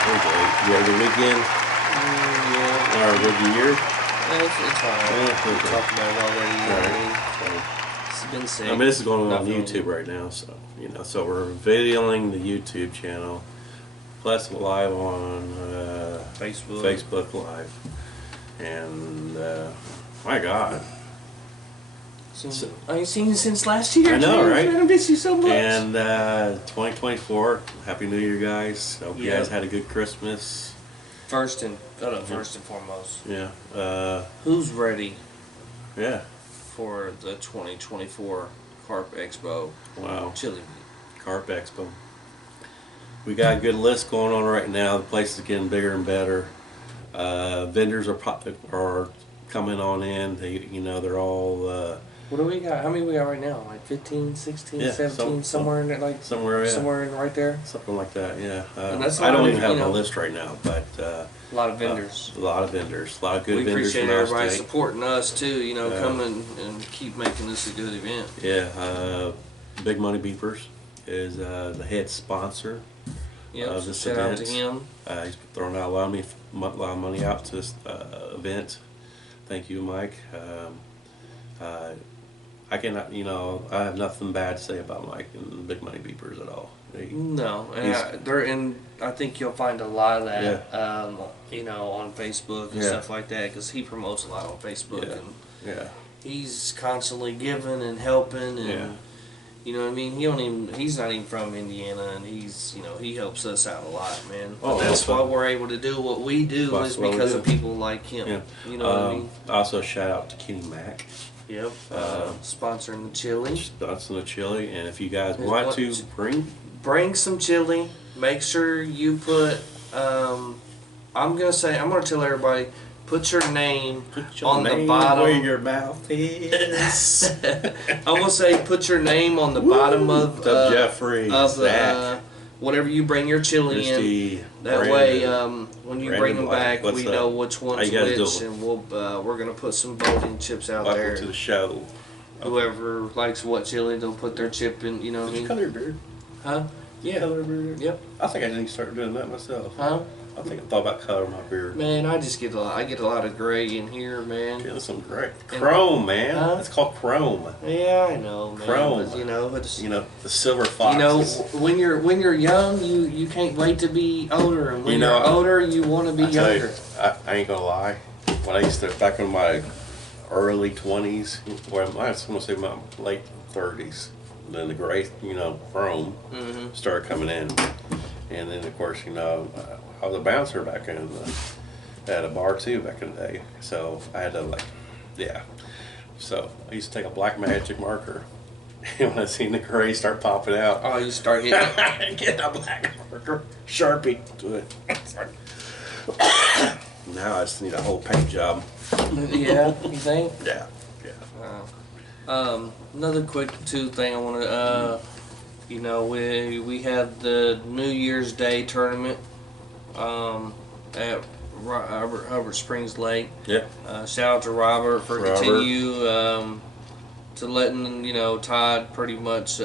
Okay. You have a good weekend? Yeah. Or a good year? It's alright. Yeah, We okay. talked about it already. You know what I mean? So, It's been sick. I mean, this is going on Nothing- YouTube right now, so we're videoing the YouTube channel, plus live on Facebook Live, and my God, I ain't seen you since last year. I know, right? I miss you so much. and 2024, Happy New Year, guys! Hope you Yeah. guys had a good Christmas. First and foremost, Yeah, who's ready yeah. for the 2024 Carp Expo? Wow. Chili. Carp Expo. We got a good list going on right now. The place is getting bigger and better. Vendors are coming on in. They're all What do we got? How many we got right now? Like 15, 16, Yeah, 17, somewhere in there, like somewhere, yeah. somewhere in right there. Something like that, yeah. And that's a I lot don't of, even have you my know, list right now, but A lot of vendors. a lot of vendors, a lot of good We vendors appreciate from our everybody state. supporting us too. Coming and keep making this a good event. Yeah, Big Money Beepers is the head sponsor of this Shout event. out to him. He's throwing out a lot of money out to this event. Thank you, Mike. I cannot, I have nothing bad to say about Mike and Big Money Beepers at all. No, and I think you'll find a lot of that, Yeah. on Facebook and Yeah. stuff like that, because he promotes a lot on Facebook, Yeah. and Yeah, he's constantly giving and helping, and Yeah. you know what I mean. He's not even from Indiana, and he helps us out a lot, man. Oh, But that's awesome. why we're able to do what we do That's is what we because do. of people like him. yeah. You know what I mean? Also, shout out to Kenny Mack. Yep. Sponsoring the chili. That's in the chili, and if you guys There's want one- to Bring some chili. Make sure you put. I'm gonna tell everybody, put your name on the bottom. where your mouth is. I'm gonna say put your name on the bottom of Jeffrey, of Zach, whatever you bring your chili in. Christy, That Brandon. way, when you bring Brandon them back, Black, we what's know up? which How one's you guys which, doing? and we're gonna put some voting chips out Welcome there. to the show. Whoever likes what chili, they'll put their chip in. You know what I Did you mean? color your beard? Huh? Did you color your beard? Yep. I think I need to start doing that myself. Huh? I think I thought about coloring my beard. Man, I get a lot of gray in here, man. Getting some great chrome, man. Huh? It's called chrome. Yeah, I know, man. Chrome. But, it's The silver foxes. when you're young, you can't wait to be older, and when You know, you're older, you want to be I tell you, younger. I ain't gonna lie. When I used to, back in my early 20s, or I was gonna say my late 30s, then the gray, chrome Mm-hmm. started coming in. And then, of course, I was a bouncer back at a bar too back in the day. So I had to So I used to take a black magic marker. And when I seen the gray start popping out, Oh, you start hitting it. get a black marker, Sharpie to it. Now I just need a whole paint job. Yeah, you think? Yeah. Another quick thing I want to, we had the New Year's Day tournament at Robert Springs Lake. Yeah. Shout out to Robert for Robert. continue to letting Todd pretty much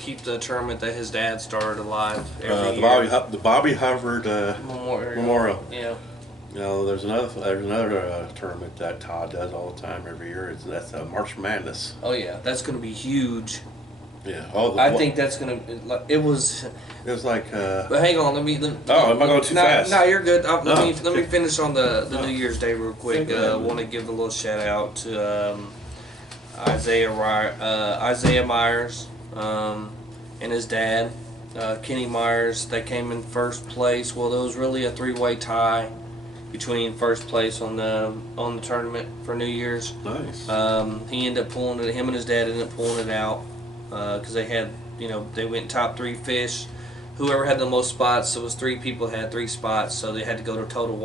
keep the tournament that his dad started alive every year. The Bobby Hubbard Memorial. Yeah. There's another tournament that Todd does all the time every year. That's March Madness. Oh yeah, that's gonna be huge. Yeah. I think that's gonna. It was. It was like. But hang on, let me. Oh, am I going too fast? No, you're good. No. Let me finish on the New Year's Day real quick. Okay. I want to give a little shout out to Isaiah Myers and his dad, Kenny Myers. They came in first place. Well, there was really a three-way tie between first place on the tournament for New Year's. Nice. He ended up pulling it. Him and his dad ended up pulling it out because they had, they went top 3 fish. Whoever had the most spots, so it was 3 people had 3 spots, so they had to go to total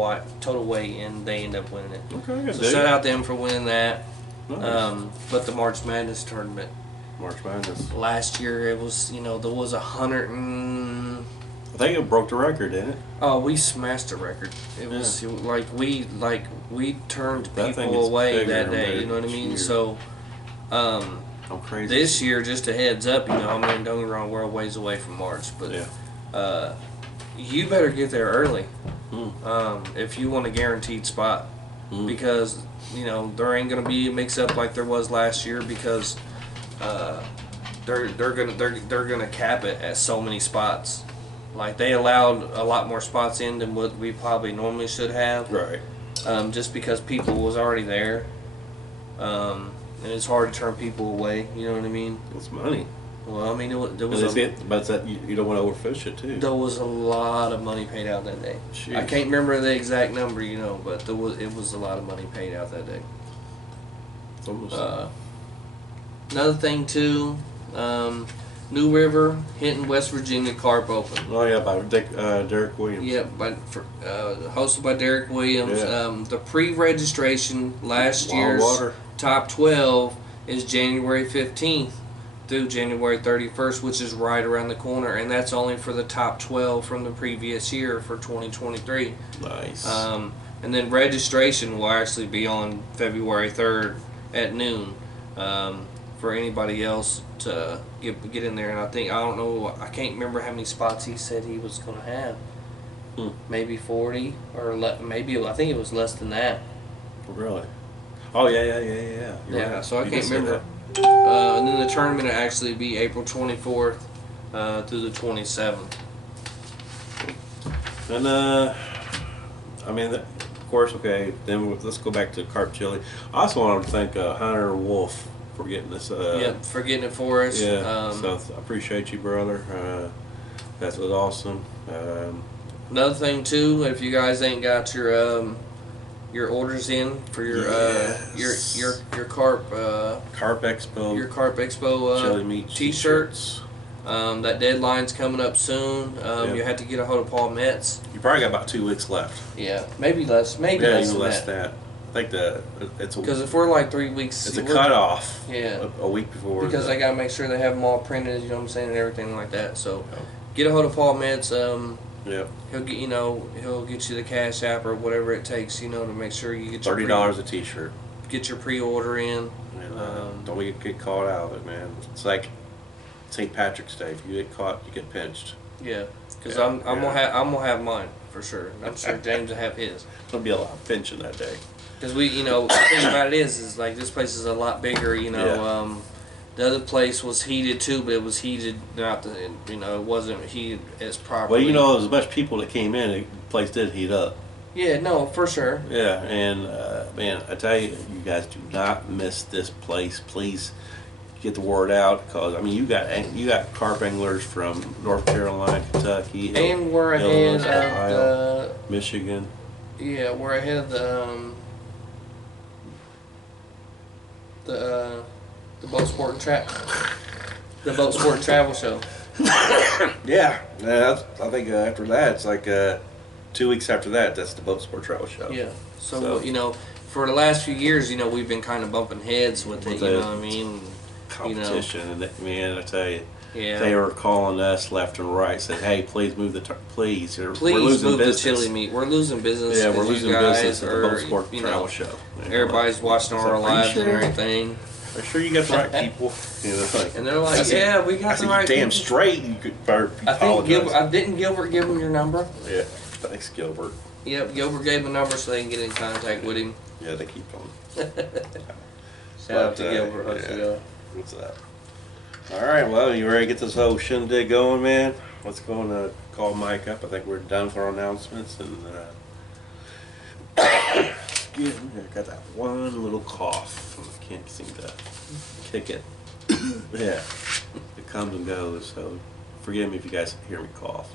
weigh, and they ended up winning it. Okay. So shout out to them for winning that. Nice. But the March Madness tournament March Madness. last year, it was there was 100 and. I think it broke the record, didn't it? Oh, we smashed the record. It was we turned That thing people gets away bigger that and day. bigger You know what I each mean? year. So, I'm crazy. this year, just a heads up, don't get me wrong, we're a ways away from March, but Yeah. you better get there early Mm. if you want a guaranteed spot, Mm. because there ain't gonna be a mix up like there was last year, because they're gonna cap it at so many spots. Like, they allowed a lot more spots in than what we probably normally should have, Right. just because people was already there, and it's hard to turn people away. You know what I mean? It's money. Well, I mean, there And was but that you don't want to overfish it too. there was a lot of money paid out that day. Jeez. I can't remember the exact number, but it was a lot of money paid out that day. It's almost. Another thing too, New River hitting West Virginia Carp Open. Oh yeah, by Derek Williams. Yep, hosted by Derek Williams. Yeah. The pre-registration last Wild year's water. top 12 is January 15th through January 31st, which is right around the corner, and that's only for the top 12 from the previous year for 2023. Nice. And then registration will actually be on February 3rd at noon for anybody else to get in there. And I can't remember how many spots he said he was going to have. Maybe 40 or maybe I think it was less than that. Really? Oh yeah. You're Yeah, right. so I You can't did say remember. And then the tournament will actually be April 24th through the 27th. that. And I mean, of course, okay. Then let's go back to carp chili. I also want to thank Hunter Wolf for getting this. Yep, for getting it for us. Yeah. So I appreciate you, brother. That was awesome. Another thing too, if you guys ain't got your orders in for your Yes. your carp Carp Expo. your Carp Expo chili meat t-shirts. That deadline's coming up soon. Yeah. You have to get a hold of Paul Metz. You probably got about 2 weeks left. Yeah, maybe less. Maybe Yeah, less even than less that. than that. I think it's a Because if we're like 3 weeks, it's a we're- cutoff. Yeah. A week before. Because the- they gotta make sure they have them all printed. You know what I'm saying, and everything like that. So, Oh. get a hold of Paul Metz. Yeah. He'll get you the Cash App or whatever it takes. To make sure you get your $30 a T-shirt. get your pre-order in. And, don't get caught out of it, man. It's like St. Patrick's Day. If you get caught, you get pinched. Yeah, because Yeah, I'm yeah. gonna have mine for sure. I'm sure James will have his. There'll be a lot of pinching that day. Because the thing about it is like this place is a lot bigger. Yeah. The other place was heated too, but it was heated not the it wasn't heated as properly. Well, as much people that came in, the place did heat up. Yeah, no, for sure. Yeah, and man, I tell you, you guys do not miss this place. Please get the word out, because I mean, you got carp anglers from North Carolina, Kentucky, And we're ahead Illinois, of Ohio, Michigan. we're ahead of the boat sport and travel show. Yeah, I think after that, it's like 2 weeks after that. That's the Boat Sport Travel Show. Yeah. So for the last few years, we've been kind of bumping heads with it. With You the know what I mean? competition, and man, I tell you, Yeah. they were calling us left and right, saying, "Hey, please move please, we're Please losing move business." the chili meat. We're losing business. Yeah, we're 'cause losing you guys business at the Boat Sport Travel Show. And we're Everybody's like, watching "Is our that- are you lives sure? and everything. Are you sure you got the right people?" And they're like, I said, "Yeah, we I got said, the right "You damn people." straight, you could apologize. Didn't Gilbert give him your number? Yeah, thanks, Gilbert. Yep, Gilbert gave him a number so they can get in contact with him. Yeah, they keep on. Shout out to But, Gilbert. yeah. What's that? All right, well, you ready to get this whole shindig going, man? Let's go and call Mike up. I think we're done for our announcements. And excuse me, I got that one little cough. I can't seem to kick it. Yeah, it comes and goes. So forgive me if you guys hear me cough.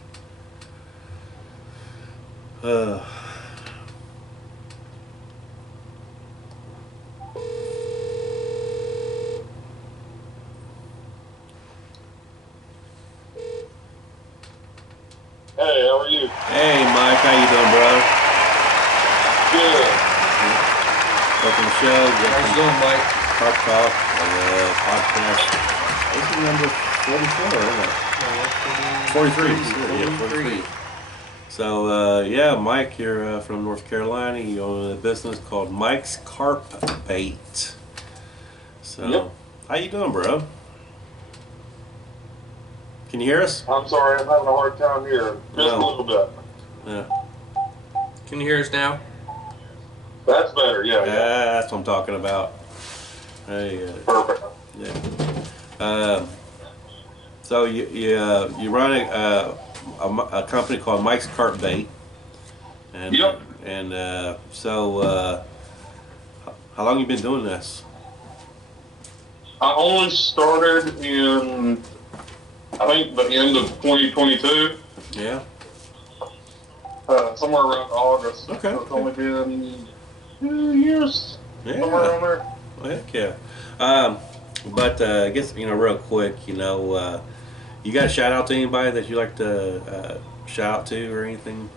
Hey, how are you? Hey, Mike, how you doing, bro? Good. Welcome to the show. How's it Welcome going, Mike? to Carp Talk, podcast. This is number 44, isn't it? 43. Yeah, 43. So, yeah, Mike, you're from North Carolina. You own a business called Mike's Carp Bait. So, Yep. how you doing, bro? Can you hear us? I'm sorry, I'm having a hard time hearing. Just a No. little bit. Yeah. Can you hear us now? That's better, yeah. That's what I'm talking about. Hey, Perfect. yeah. So you run a company called Mike's Carp Bait. And, Yep. And so how long you been doing this? I only started in, I think, the end of 2022. Yeah. Somewhere around August. Okay. So it's only been 2 years. Yeah. Somewhere around there. Well, heck yeah. But I guess, real quick, you got a shout out to anybody that you like to shout out to or anything?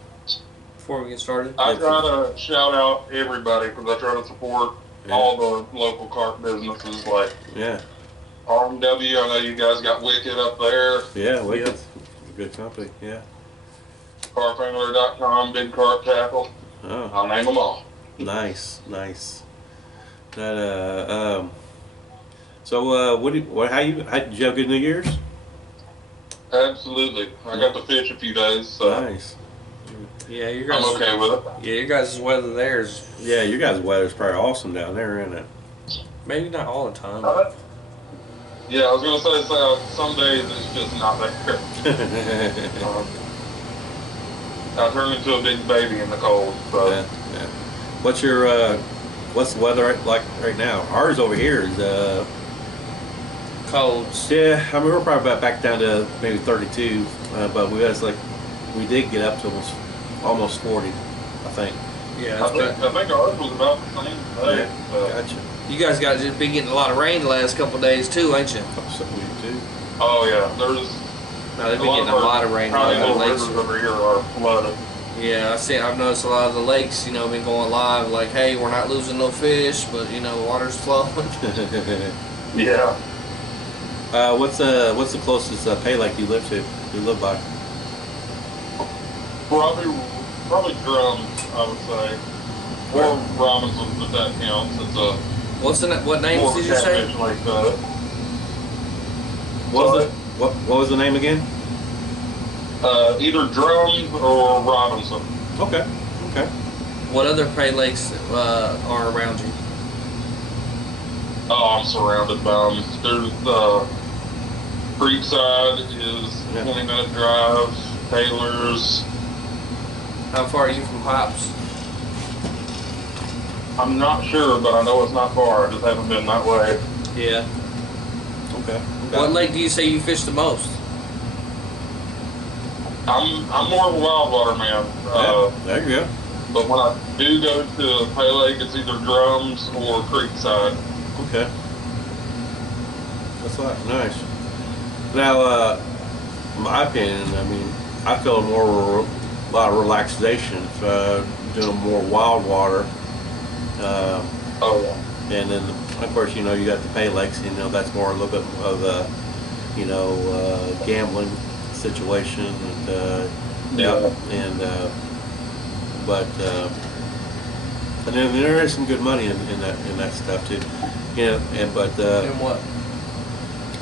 Before we get started? I try to shout out everybody because I try to support all the local carp businesses like Yeah. RMW. I know you guys got Wicked up there. Yeah, Wicked's a good company. Yeah. Carpangler.com, Big Carp Tackle. Oh, I'll name them all. nice. That So did you have a good New Year's? Absolutely. I got to fish a few days, so Nice. Yeah, your guys. I'm okay with it. Yeah, your guys' weather there is Yeah, your guys' weather's probably awesome down there, isn't it? maybe not all the time. Yeah, I was going to say, some days it's just not there. I turned into a big baby in the cold, so. Yeah. What's the weather like right now? Ours over here is Colds. yeah. I mean we're probably about back down to maybe 32, but we did get up to almost 40, I think. Yeah, I think ours was about the same day. Yeah, So. gotcha. you guys got just been getting a lot of rain the last couple of days too, ain't you? So we do. Oh yeah, there's No, they've been getting a lot of rain. A lot of rivers lakes. over here are flooded. Yeah, I've noticed a lot of the lakes, been going live like, hey, we're not losing no fish, but water's flowing. Yeah. What's the closest pay lake you live by? Probably drums, I would say. Or Robinson, if that counts. It's a What names did you say? catfish like that. What was the name again? Either drums or Robinson. Okay. What other pay lakes are around you? Oh, I'm surrounded by them. There's Creekside is 20-minute drive. Taylor's. How far are you from Pops? I'm not sure, but I know it's not far. I just haven't been that way. Yeah. Okay. What lake do you say you fish the most? I'm more of a wild water man. There you go. But when I do go to Pay Lake, it's either drums or Creekside. Okay. That's nice. Now, in my opinion, I mean, I feel a lot of relaxation doing more wild water. Oh yeah. And then, of course, you got the Pay Lakes. That's more a little bit of a, gambling situation. And but then there is some good money in that stuff too. In what?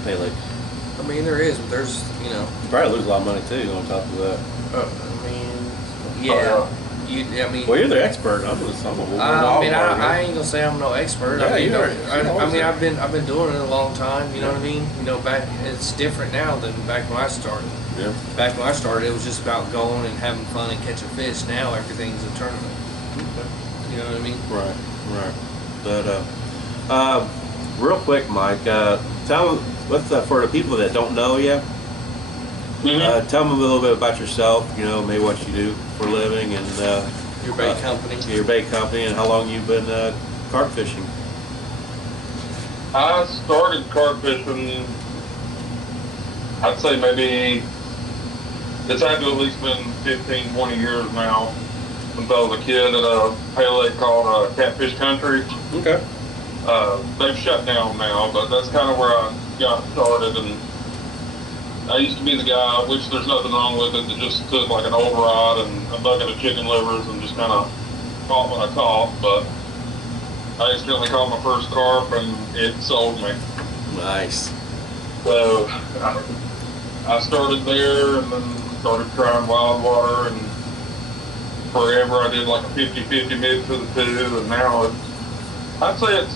Pay Lake. I mean, there is, but there's, You probably lose a lot of money too on top of that. I mean, yeah. Well, you're the expert. I'm a I ain't gonna say I'm no expert. Yeah, you are. I've been doing it a long time. You know what I mean? Back it's different now than back when I started. Yeah. Back when I started, it was just about going and having fun and catching fish. Now everything's a tournament. You know what I mean? Right. But real quick, Mike, tell them for the people that don't know you. Mm-hmm. Tell them a little bit about yourself. Maybe what you do for a living and Your bait company. Your bait company, and how long you've been carp fishing. I started carp fishing, I'd say maybe, it's had to at least been 15, 20 years now, since I was a kid at a Pay Lake called Catfish Country. Okay. They've shut down now, but that's kind of where I got started. And I used to be the guy, which there's nothing wrong with it, that just took like an old rod and a bucket of chicken livers and just kind of caught what I caught. But I accidentally caught my first carp and it sold me. Nice. So I started there and then started trying wild water, and forever I did like a 50-50 mix of the two, and now I'd say it's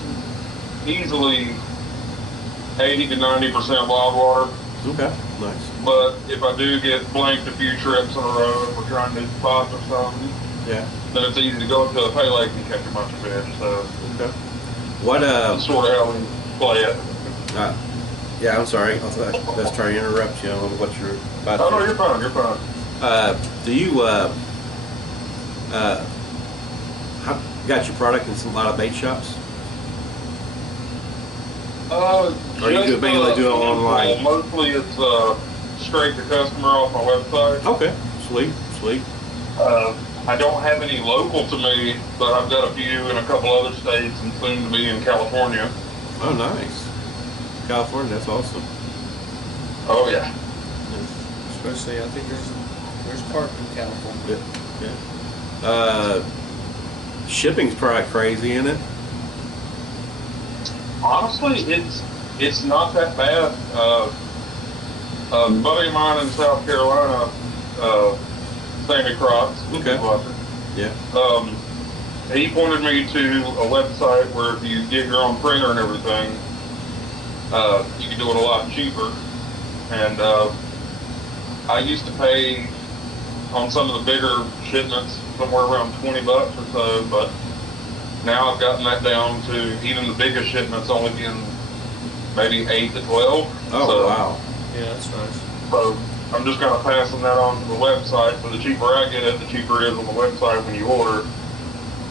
easily 80 to 90% wild water. Okay, nice. But if I do get blanked a few trips in a row, if we're trying new spots or something, Yeah. then it's easy to go up to the pay lake and catch a bunch of fish. So Okay. What that's sort of how we play it. Yeah, I'm sorry. Let's try to interrupt you on what you're about Oh to. no, you're fine. You're fine. Do you got your product in a lot of bait shops? Or you do mainly do it online? Mostly it's straight to customer off my website. Okay, sweet. I don't have any local to me, but I've got a few in a couple other states and soon to be in California. Oh, nice. California, that's awesome. Oh yeah. Especially, I think there's Carp in California. Yeah. Shipping's probably crazy, isn't it? Honestly, it's not that bad. A buddy of mine in South Carolina, Sammy Crocs. Okay. Yeah. He pointed me to a website where if you get your own printer and everything, you can do it a lot cheaper. And I used to pay on some of the bigger shipments somewhere around $20 or so, but now I've gotten that down to even the biggest shipments only being maybe 8 to 12. Oh, so, wow. Yeah, that's nice. So I'm just kind of passing that on to the website. So the cheaper I get it, the cheaper it is on the website when you order.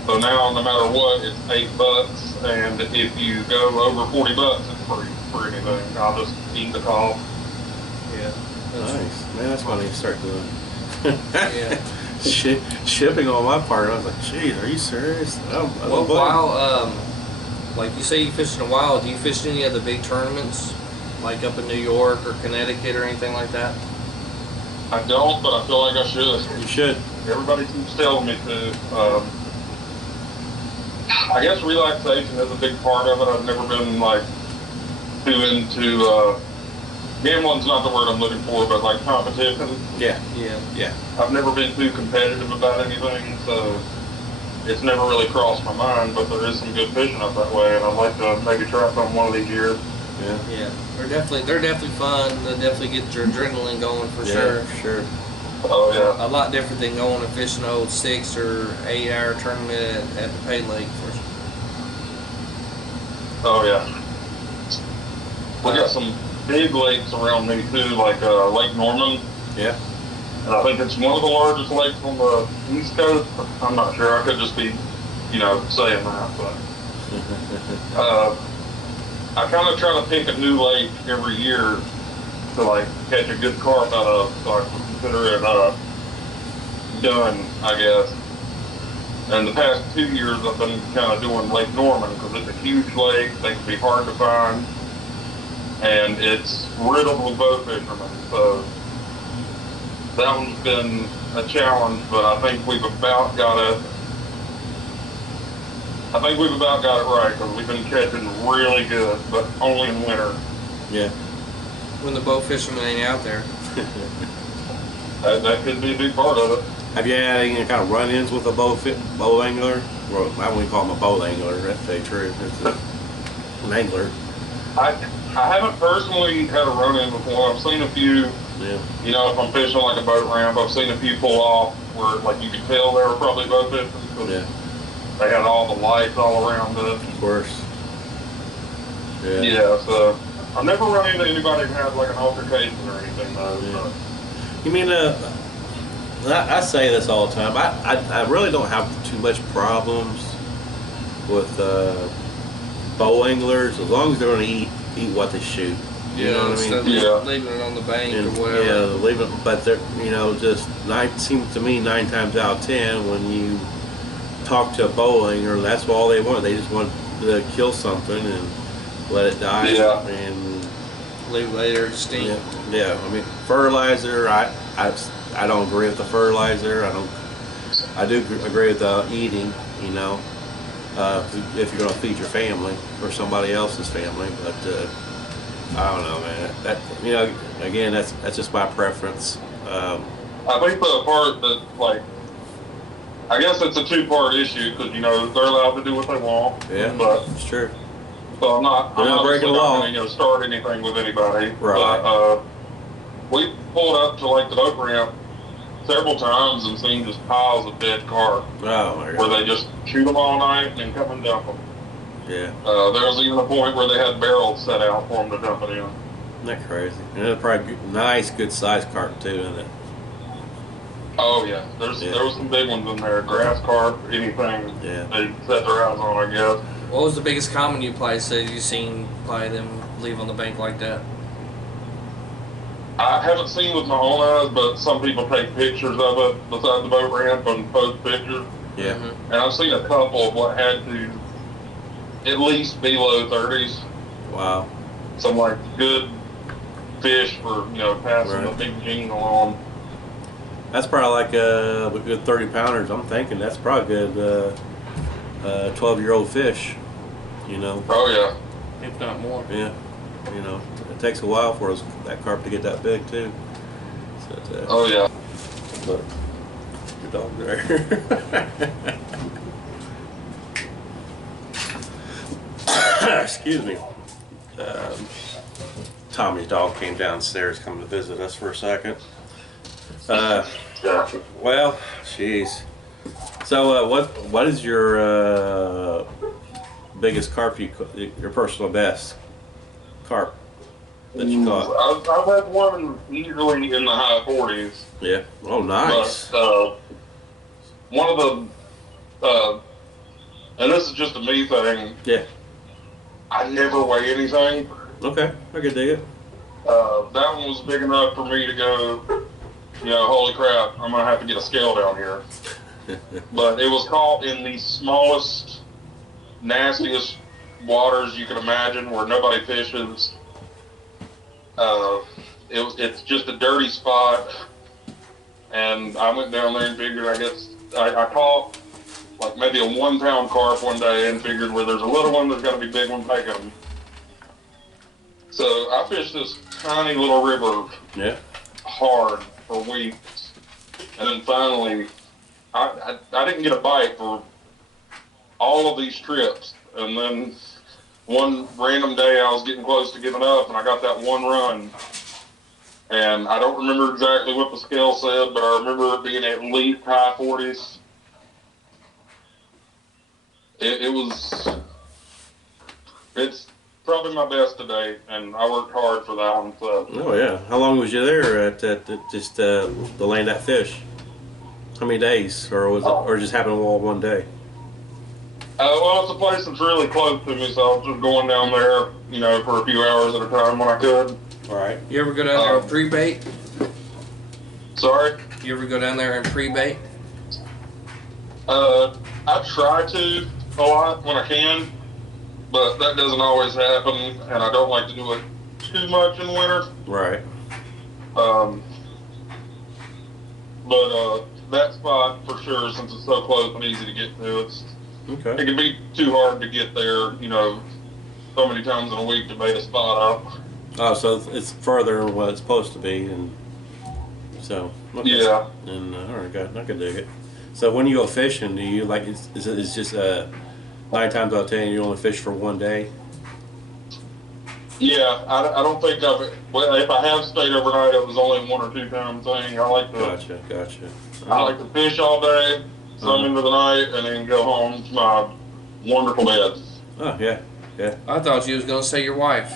So now, no matter what, it's $8, and if you go over $40, it's free for anything. I'll just eat the cost. Yeah. Nice. Man, that's what I need to start doing. Yeah. Shipping on my part, I was like, geez, are you serious? Well, while, like you say you fish in a while, do you fish any of the big tournaments? Like up in New York or Connecticut or anything like that? I don't, but I feel like I should. You should. Everybody keeps telling me to. I guess relaxation is a big part of it. I've never been like too into gambling's not the word I'm looking for, but like competition. Yeah. Yeah. I've never been too competitive about anything, so it's never really crossed my mind. But there is some good fishing up that way, and I'd like to maybe try some one of these years. Yeah. Yeah. They're definitely fun. They definitely get your adrenaline going for sure. Sure. Oh yeah. A lot different than going and fishing an old 6 or 8 hour tournament at the Pay Lake. Oh yeah. We got some big lakes around me too, like Lake Norman. Yeah. And I think it's one of the largest lakes on the East Coast. I'm not sure. I could just be, saying that, but I kind of try to pick a new lake every year to like catch a good carp out of, so I can consider it done, I guess. And the past 2 years I've been kind of doing Lake Norman because it's a huge lake. They can be hard to find, and it's riddled with bow fishermen. So that one's been a challenge, but I think we've about got it. I think we've about got it right because we've been catching really good, but only in winter. Yeah. When the bow fishermen ain't out there. That could be a big part of it. Have you had any kind of run-ins with a bow angler? Well, I wouldn't call him a bow angler. That's the truth. It's an angler. I haven't personally had a run-in before. I've seen a few. Yeah. If I'm fishing like a boat ramp, I've seen a few pull off where like you could tell they were probably bow fishing because they had all the lights all around it. Of course. Yeah. Yeah. So I've never run into anybody who had like an altercation or anything though. Yeah. So. You mean, I say this all the time. I really don't have too much problems with bow anglers as long as they're going to eat what they shoot. You know what I mean? Instead of leaving it on the bank or whatever. Yeah, leave it. But they're, just seems to me 9 times out of 10 when you talk to a bow angler, that's all they want. They just want to kill something and let it die. Yeah. And leave later to stink. Yeah. I mean, fertilizer. I don't agree with the fertilizer. I do agree with the eating. If you're going to feed your family or somebody else's family, but I don't know, man. That again, that's just my preference. I think the part that, like, I guess it's a two-part issue because, you know, they're allowed to do what they want. Yeah, but it's true. So I'm not breaking the law. Not going to start anything with anybody. Right. But we pulled up to like the boat ramp several times and seen just piles of dead carp. Oh my God. Where they just shoot them all night and then come and dump them. Yeah. There was even a point where they had barrels set out for them to dump it in. Isn't that crazy? And it's probably nice, good sized carp too, isn't it? Oh yeah, there was some big ones in there. Grass carp, anything they set their eyes on, I guess. What was the biggest common you said you seen them leave on the bank like that? I haven't seen with my own eyes, but some people take pictures of it beside the boat ramp and post pictures. Yeah. And I've seen a couple of what had to at least be low 30s. Wow. Some like good fish for, you know, passing the big gene along. That's probably like a good 30 pounders. I'm thinking that's probably good 12-year-old fish, you know. Oh yeah. If not more. Yeah. You know, it takes a while for that carp to get that big too. So, oh yeah. Look, your dog there. Excuse me. Tommy's dog came downstairs, come to visit us for a second. Well, jeez. So, what is your biggest carp your personal best carp that you caught? I've had one usually in the high 40s. Yeah. Oh, nice. But one of the and this is just a me thing. Yeah. I never weigh anything. Okay, I could dig it. That one was big enough for me to go, you know, holy crap, I'm going to have to get a scale down here. But it was caught in the smallest, nastiest waters you can imagine where nobody fishes. It's just a dirty spot. And I went down there and figured, I guess, I caught like maybe a 1 pound carp one day and figured where there's a little one, there's got to be big one taking them. So I fished this tiny little river hard for weeks. And then finally, I didn't get a bite for all of these trips. And then one random day I was getting close to giving up and I got that one run. And I don't remember exactly what the scale said, but I remember it being at least high 40s. It's probably my best today, and I worked hard for that one. So. Oh yeah. How long was you there at just the land that fish? How many days, or was it, or just happened all one day? Well, it's a place that's really close to me, so I was just going down there, you know, for a few hours at a time when I could. All right. You ever go down there and pre-bait? Sorry? You ever go down there and pre-bait? I try to a lot when I can, but that doesn't always happen, and I don't like to do it too much in the winter. Right. But that spot for sure, since it's so close and easy to get to, it can be too hard to get there, you know, so many times in a week to bait a spot up. Oh, so it's further than what it's supposed to be, and so yeah. And all right, I can dig it. So when you go fishing, do you like it's just 9 times out of 10 you only fish for one day? Yeah, I don't think well, if I have stayed overnight, it was only 1 or 2 time thing. I like to Gotcha. I like to fish all day, some into the night, and then go home to my wonderful bed. Oh yeah. I thought you was gonna say your wife.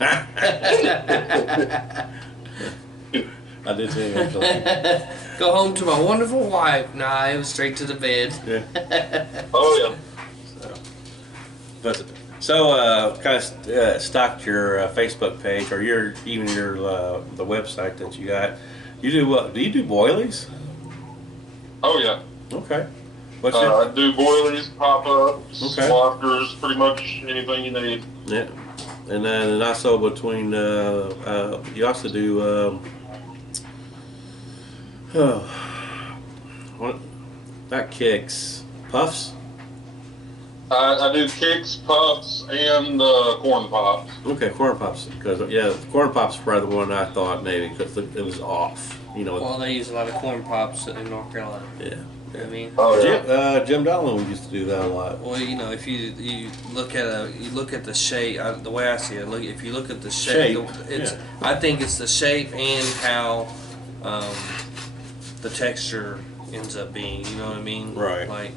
I did too, actually. Go home to my wonderful wife. Nah, it was straight to the bed. Yeah. Oh yeah. So kind of stocked your Facebook page or your the website that you got. You do what? Do you do boilies? Oh yeah. Okay. I do boilies, pop-ups, lofters, pretty much anything you need. Yeah. And then also between you also do not kicks, puffs. I do kicks, puffs, and corn pops. Okay, corn pops. Because corn pops is probably the one I thought maybe because it was off. You know. Well, they use a lot of corn pops in North Carolina. Yeah. I mean, Oh yeah. Jim Dolan used to do that a lot. well, you know, if you look at the shape, the way I see it, if you look at the shape, it's yeah. I think it's the shape and how the texture ends up being. You know what I mean? Right. Like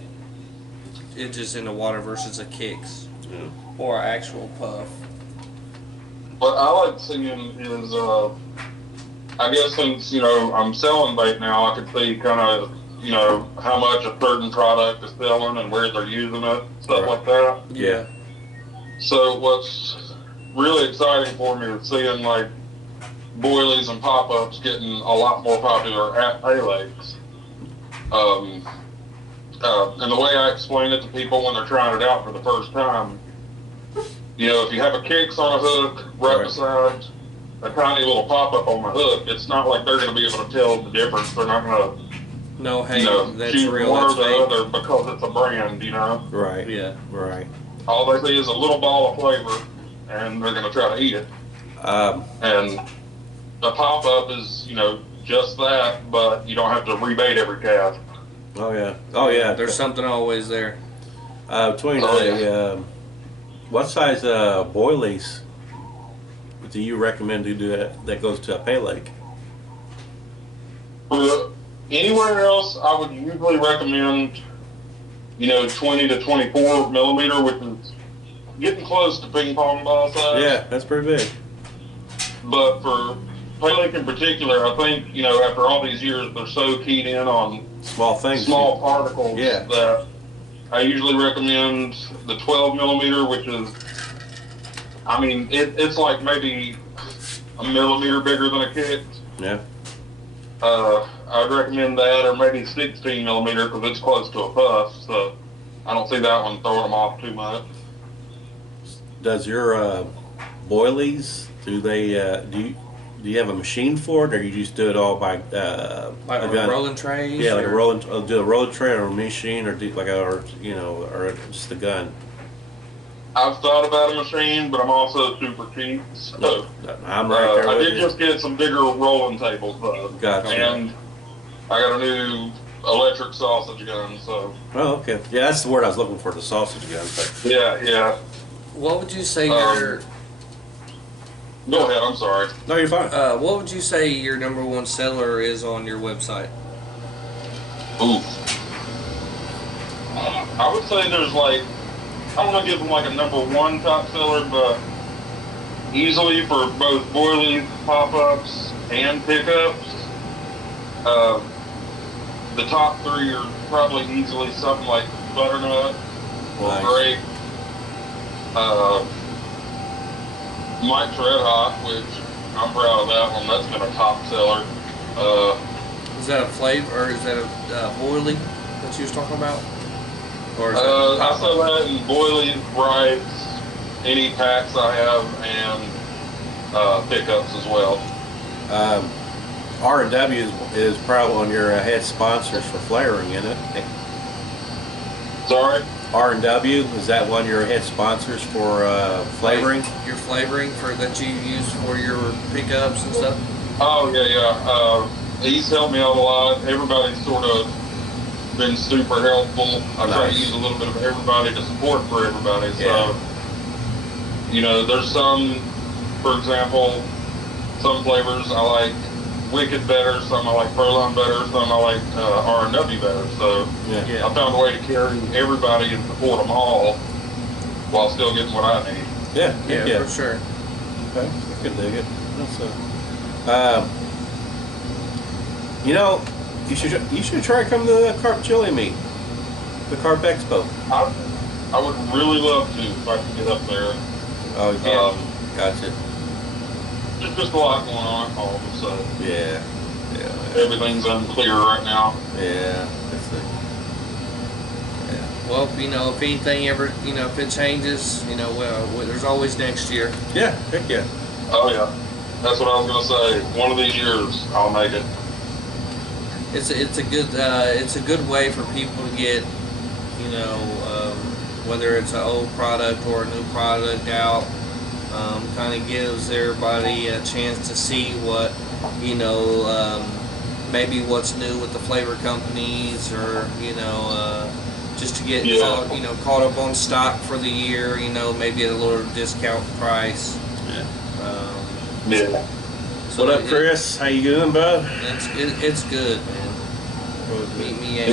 it's just in the water versus a kicks Yeah. or an actual puff. What I like seeing is, I guess since, I'm selling bait now, I can see kind of, how much a certain product is selling and where they're using it, stuff like that. Yeah. So what's really exciting for me is seeing like boilies and pop-ups getting a lot more popular at pay lakes. And the way I explain it to people when they're trying it out for the first time, if you have a kicks on a hook right beside a tiny little pop-up on the hook, it's not like they're going to be able to tell the difference. They're not going to, That's choose real. one or That's the fake. other because it's a brand, Right. Yeah. Right. All they see is a little ball of flavor, and they're going to try to eat it. And a pop-up is, just that, but you don't have to rebait every cast. Oh yeah. Oh yeah. There's something always there. Between what size boilies do you recommend to do that goes to a pay lake? Anywhere else, I would usually recommend, 20 to 24 millimeter, which is getting close to ping pong ball size. Yeah, that's pretty big. But for pay lake in particular, I think, after all these years, they're so keyed in on Small things. small particles Yeah. that I usually recommend the 12 millimeter, which is, it's like maybe a millimeter bigger than a kick. Yeah. I'd recommend that, or maybe 16 millimeter because it's close to a puff, so I don't see that one throwing them off too much. Does your boilies do you have a machine for it, or you just do it all by Like a a gun? rolling trays? Yeah, like a or- rolling. Do a rolling tray or a machine, or or just a gun. I've thought about a machine, but I'm also super cheap, so I'm right there I with did you. just get some bigger rolling tables though. Gotcha. And I got a new electric sausage gun, so Oh, okay. Yeah, that's the word I was looking for, the sausage gun. But yeah. What would you say Go ahead, I'm sorry. no, you're fine. what would you say your number one seller is on your website? Oof. I would say there's like, I don't want to give them like a number one top seller, but easily for both boilies, pop-ups, and pickups, the top three are probably easily something like butternut or Nice. grape. Mike's Red Hot, which I'm proud of that one. That's been a top seller. Is that a flavor, or is that a boilie that you was talking about? Or is I sell that in boilies, brights, any packs I have, and pickups as well. R&W is probably one of your head sponsors for flavoring, isn't it? Sorry? R&W, is that one of your head sponsors for flavoring? Your flavoring that you use for your pickups and stuff? Oh, yeah. He's helped me out a lot. Everybody's sort of been super helpful. I try to Nice. use a little bit of everybody to support for everybody. Yeah. So, there's some, for example, some flavors I like Wicked better, some I like Pearson better, some I like R&W better. So Yeah. I found a way to carry everybody and support them all while still getting what I need. Yeah, for sure. Okay, I can dig it. That's you should try coming to the Carp Chili meet, the Carp Expo. I would really love to if I could get up there. Oh yeah, gotcha. There's just a lot going on at home, so Yeah. everything's unclear right now. Yeah. That's it. Yeah. Well, if anything ever, if it changes, well, there's always next year. Yeah. Heck yeah. Oh yeah, that's what I was gonna say. One of these years, I'll make it. It's a good way for people to get, whether it's an old product or a new product out. Kind of gives everybody a chance to see what, maybe what's new with the flavor companies, or just to get caught up on stock for the year. Maybe at a little discount price. Yeah. Yeah. So what up, Chris? How you doing, bud? It's good, man. Meet me at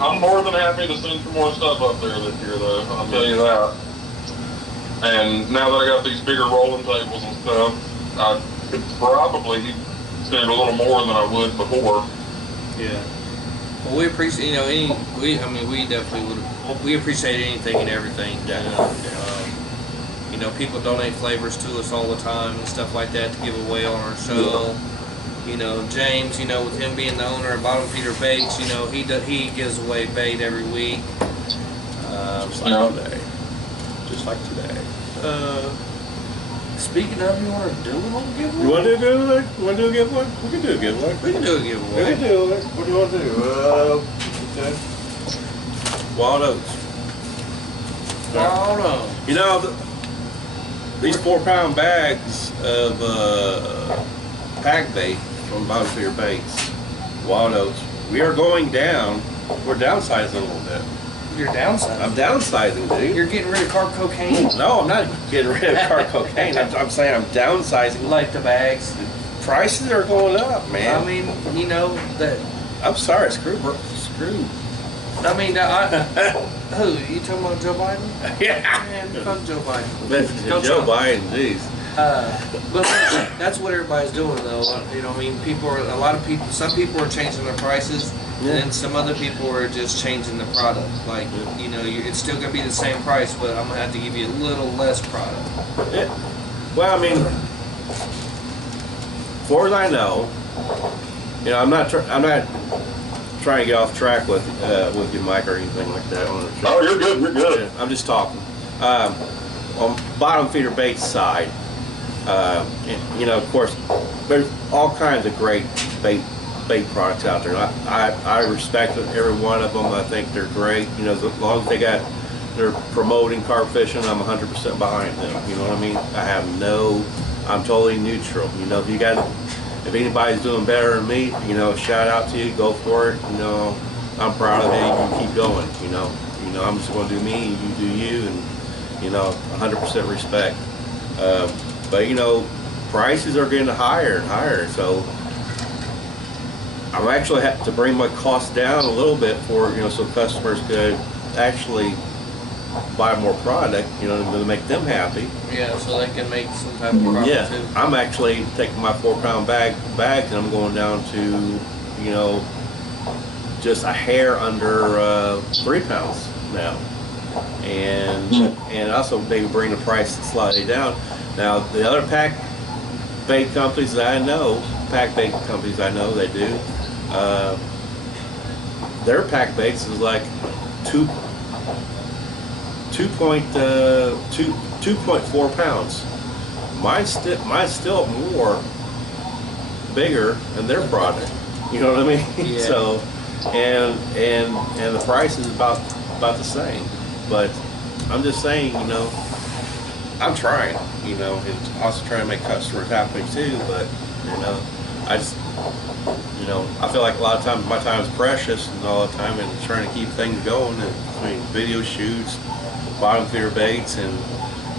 I'm more than happy to send some more stuff up there this year, though. I'll tell you that. And now that I got these bigger rolling tables and stuff, I could probably spend a little more than I would before. Yeah. Well, we appreciate, we definitely would. We appreciate anything and everything. Yeah. People donate flavors to us all the time and stuff like that to give away on our show. James, with him being the owner of Bottom Feeder Baits, he gives away bait every week. Just like today. Just like today. Speaking of, you want to do a little giveaway? You want to do a giveaway? You want to do a giveaway? We can do a giveaway. We can do a giveaway. We can do it. What do you want to do? Okay. Wild oats. Wild oats. These 4-pound bags of pack bait from Bottom Feeder Baits, wild oats, we are going down. We're downsizing a little bit. You're downsizing? I'm downsizing, dude. You're getting rid of carp cocaine? No, I'm not getting rid of carp cocaine. I'm saying I'm downsizing. Like the bags? Prices are going up, man. I mean, that. I'm sorry, screw. I mean, who? You talking about Joe Biden? Yeah. Man, fuck Joe Biden. Joe Biden, jeez. But that's what everybody's doing, though. Some people are changing their prices, and then some other people are just changing the product. Like, it's still going to be the same price, but I'm going to have to give you a little less product. Yeah. Well, I mean, as far as I know, I'm not trying to get off track with you, Mike, or anything like that. Oh, you're good. You're good. I'm just talking. On Bottom Feeder Baits side, of course, there's all kinds of great bait products out there. I respect every one of them. I think they're great. As long as they're promoting carp fishing, I'm 100% behind them. You know what I mean? I'm totally neutral. If anybody's doing better than me, shout out to you, go for it. I'm proud of it. You keep going. I'm just going to do me, you do you, and 100% respect. But prices are getting higher and higher, so I'm actually have to bring my costs down a little bit for so customers could actually buy more product, to make them happy. Yeah, so they can make some type of profit too. I'm actually taking my 4-pound bags and I'm going down to just a hair under 3 pounds now, and also maybe bring the price slightly down. Now the other pack bait companies that I know, they do. Their pack baits is like 2.4 pounds. Mine's still more bigger than their product. You know what I mean? Yeah. So, and the price is about the same. But I'm just saying, I'm trying, and also trying to make customers happy too. But I just, I feel like a lot of times my time is precious and all the time, and trying to keep things going. And video shoots, Bottom Feeder Baits, and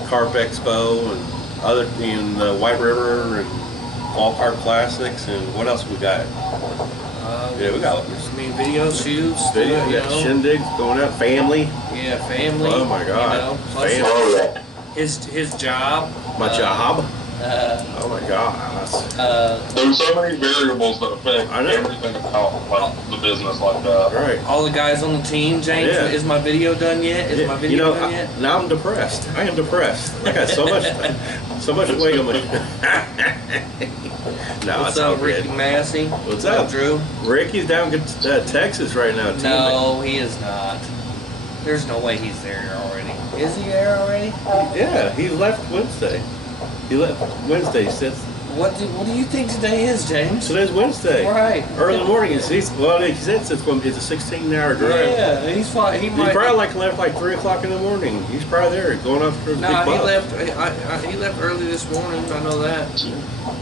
Carp Expo, and other in White River, and Fall Carp Classics, and what else we got? We got. Video shoots. Shindigs going out. Family. Yeah, family. Oh my God. Family. His job. My job. Oh my gosh. There's so many variables that affect everything about the business like that. Right. All the guys on the team, James. Yeah. Is my video done yet? Is my video done yet? Now I'm depressed. I am depressed. I got so much weight on my. No, what's up, Ricky Massey? What's up, Drew? Ricky's down in Texas right now. No, he is not. There's no way he's there already. Is he there already? Yeah, he left Wednesday. He left Wednesday since What do you think today is, James? Today's Wednesday. Right. Early in the morning. He said it's a 16-hour drive. Yeah, he's fine. He probably left like 3 o'clock in the morning. He's probably there going up for his big buck. he left. He left early this morning. I know that.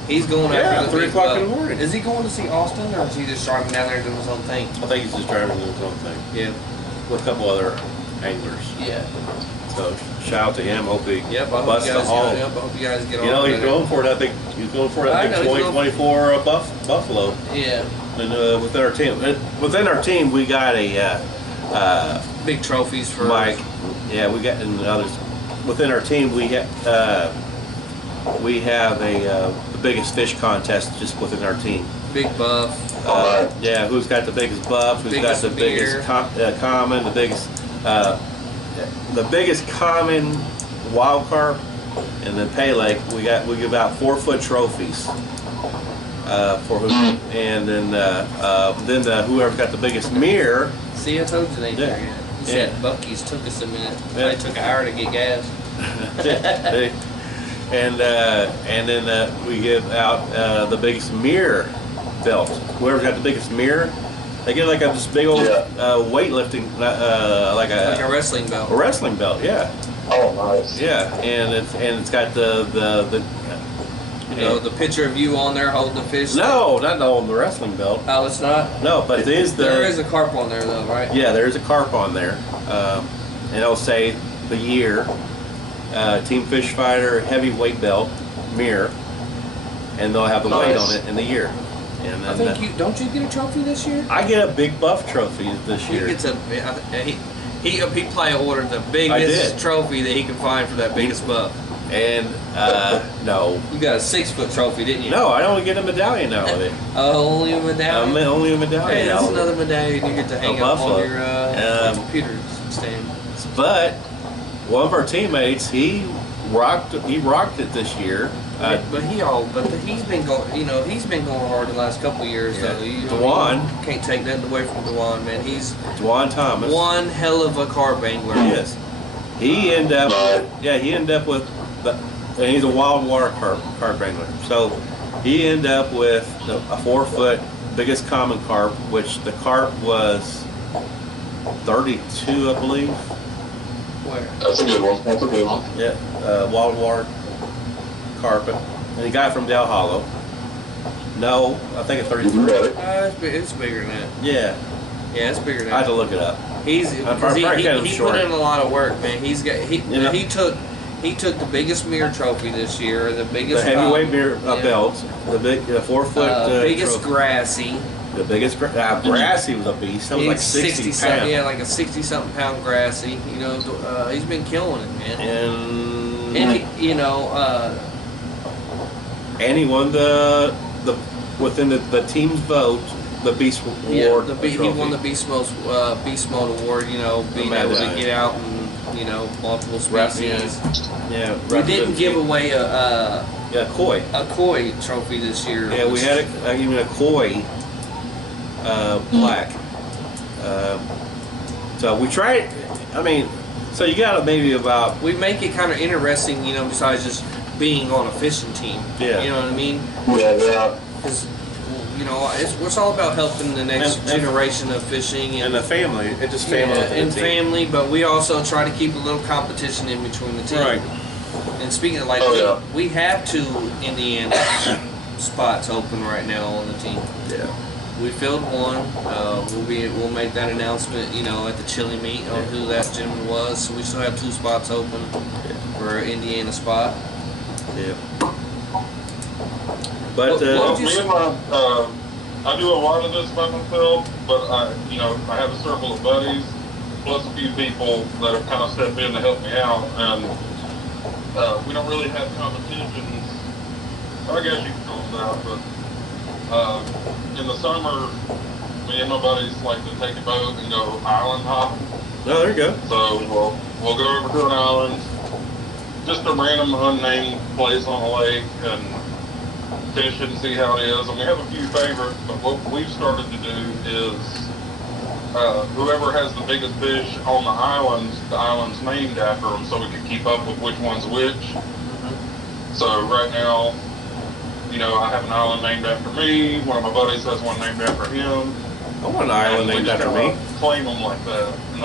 He's going after the 3 big o'clock buck. in the morning. Is he going to see Austin, or is he just driving down there doing his own thing? I think he's just driving his own thing. Yeah. With a couple other anglers. Yeah. So shout out to him. Hope he I busts the haul. hope you guys get on. You know, he's going for it. I think he's going for that big 2024 buffalo. Yeah. And within our team, we got a big trophies for Mike. Yeah, we got and others. Within our team, we have the biggest fish contest just within our team. Big buff. Yeah, who's got the biggest buff? Who's got the biggest common? The biggest common wild carp, and then Pele. We give out 4-foot trophies for who, and then whoever got the biggest mirror. See, I told you they ain't there yet. He said Bucky's took us a minute. It took an hour to get gas. and then we give out the biggest mirror belt. Whoever got the biggest mirror, they get like this big old weightlifting, like a wrestling belt. A wrestling belt, yeah. Oh, nice. Yeah, and it's got the the picture of you on there holding the fish. No, not on the wrestling belt. Oh, it's not. No, but it is there is a carp on there though, right? Yeah, there is a carp on there, and it'll say the year, Team Fish Fighter heavyweight belt mirror, and they'll have the weight on it and the year. And then, I think don't you get a trophy this year? I get a big buff trophy this year. He gets he probably ordered the biggest trophy that he can find for that biggest buff. And no. You got a 6-foot trophy, didn't you? No, I only get a medallion out of it. Only a medallion? Only a medallion. Hey, that's another medallion you get to hang up on your computer stand. But one of our teammates, he rocked it this year. He's been going hard the last couple of years though. Dewan can't take nothing away from Dewan, man. He's Dewan Thomas. One hell of a carp angler. Yes. He ended up with and he's a wild water carp angler. So he ended up with a 4-foot biggest common carp, which the carp was 32, I believe. Where? That's a good one. That's a good one. Yeah, wild water carpet, and he got it from Del Hollow. No, I think it's 33. It's bigger than that. Yeah, it's bigger than that. I had to look it up. He put in a lot of work, man. He took the biggest mirror trophy this year, the heavyweight mirror belt, the big 4-foot biggest trophy. Grassy. The biggest Grassy was a beast. That was like 60 pounds. Yeah, like a 60-something pound Grassy. He's been killing it, man. And he won the within the team's vote, the Beast Award. He won the Beast Mode Award. Being able to get out and multiple species. Yeah, we didn't give away a koi trophy this year. Yeah, we had even a koi black. So we tried. I mean, so you got maybe about. We make it kind of interesting, besides just being on a fishing team. Yeah. You know what I mean? Yeah. Because it's all about helping the next generation of fishing and the family. It's just family. Family, but we also try to keep a little competition in between the team. Right. And speaking of we have 2 Indiana spots open right now on the team. Yeah. We filled one. We'll make that announcement, at the chili meet on who that gentleman was. So we still have 2 spots open for an Indiana spot. Yeah. But I do a lot of this by myself, but I have a circle of buddies plus a few people that have kind of stepped in to help me out, and we don't really have competitions. I guess you can call them out, but in the summer, me and my buddies like to take a boat and go island hopping. Oh, there you go. So we'll go over to an island, just a random unnamed place on a lake, and fish it and see how it is. And we have a few favorites, but what we've started to do is whoever has the biggest fish on the island's named after them, so we can keep up with which one's which. So right now, I have an island named after me. One of my buddies has one named after him. I want an island named after me. Claim them like that, and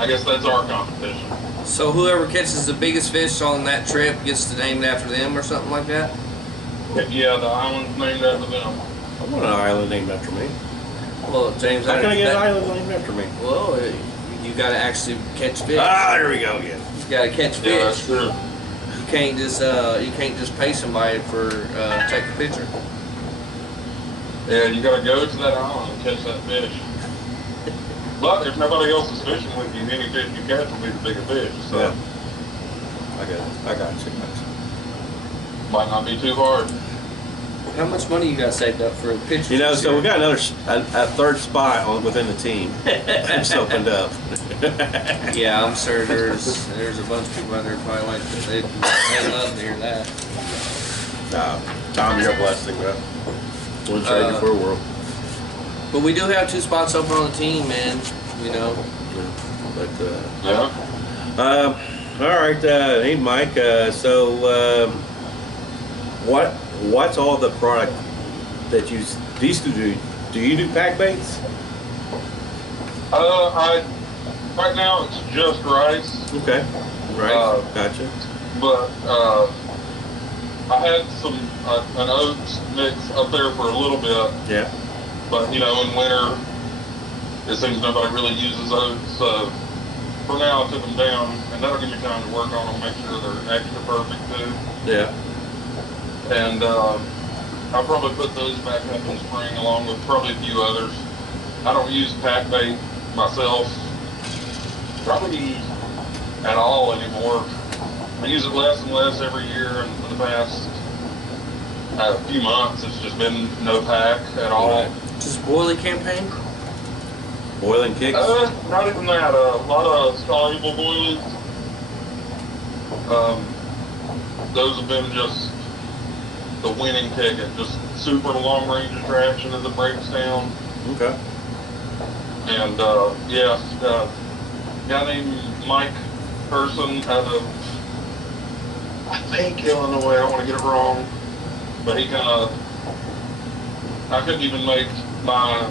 I guess that's our competition. So whoever catches the biggest fish on that trip gets to name it after them or something like that? Yeah, the island's named after them. I want an island named after me. Well, James, How can I get an island named after me? Well, you got to actually catch fish. There we go again. You got to catch Yeah, that's fish. true. You can't just pay somebody for take a picture. Yeah, you got to go to that island and catch that fish. But if nobody else is fishing with you, any fish you catch will be the bigger fish. So Yeah. I got you. might not be too hard. How much money you got saved up for a picture? You know, so we got a third spot within the team. It's opened up. Yeah, I'm sure there's a bunch of people out there probably like they'd love to hear that. Tom, you're a blessing, bro. We'll trade you for a world. But we do have 2 spots open on the team, man. But Yeah. all right, hey Mike. What's all the product that you these do? Do you do pack baits? Right now it's just rice. Okay, right. Gotcha. But I had an oats mix up there for a little bit. Yeah. But in winter, it seems nobody really uses oats. So for now, I took them down, and that'll give me time to work on them, make sure they're extra perfect too. Yeah. And I'll probably put those back up in spring, along with probably a few others. I don't use pack bait myself, probably at all anymore. I use it less and less every year, and for the past few months, it's just been no pack at all. Right. Just boiling campaign? Boiling kicks? Not even that. A lot of soluble boilies. Those have been just the winning ticket. Just super long range attraction as it breaks down. Okay. And guy named Mike Pearson out of, I think, Illinois. I don't want to get it wrong, but I couldn't even make my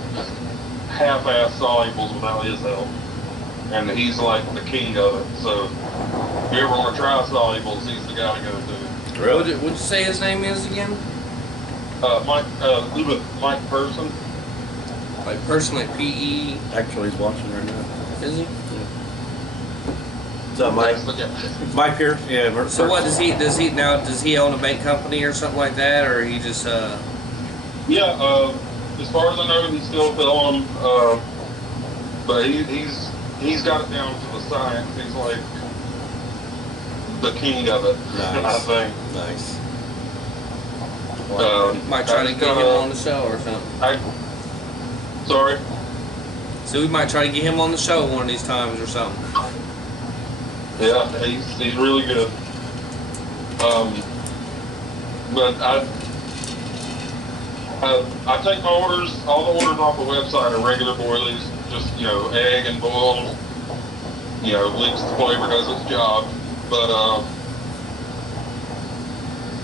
half-ass solubles without his help, and he's like the king of it. So if you ever want to try solubles, he's the guy to go to. Really? What'd you say his name is again? Mike Pearson. Like Pearson, like P-E. Actually, he's watching right now. Is he? What's up, Mike? Mike here. Yeah. So what does he own a bait company or something like that, or he just Yeah. As far as I know, he's still filming them, but he's got it down to the science. He's like the king of it. Nice. I think. Nice. might try to get him on the show or something? Sorry? So we might try to get him on the show one of these times or something. Yeah, he's really good. But I take my orders, all the orders off the website are regular boilies, just, egg and boiled, at least the flavor does its job. But,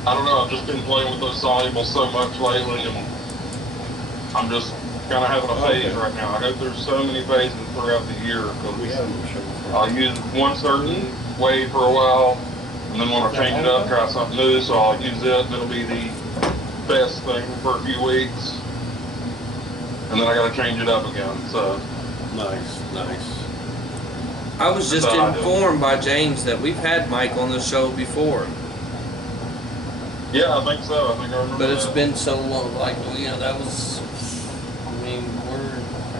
I don't know, I've just been playing with those solubles so much lately, and I'm just kind of having a phase right now. I go through so many phases throughout the year, because I'll use one certain way for a while, and then when I change it up, try something new, so I'll use it, and it'll be the best thing for a few weeks, and then I got to change it up again. So Nice. I was just informed by James that we've had Mike on the show before. Yeah, I think so. I think I remember. But it's that. been so long, that was,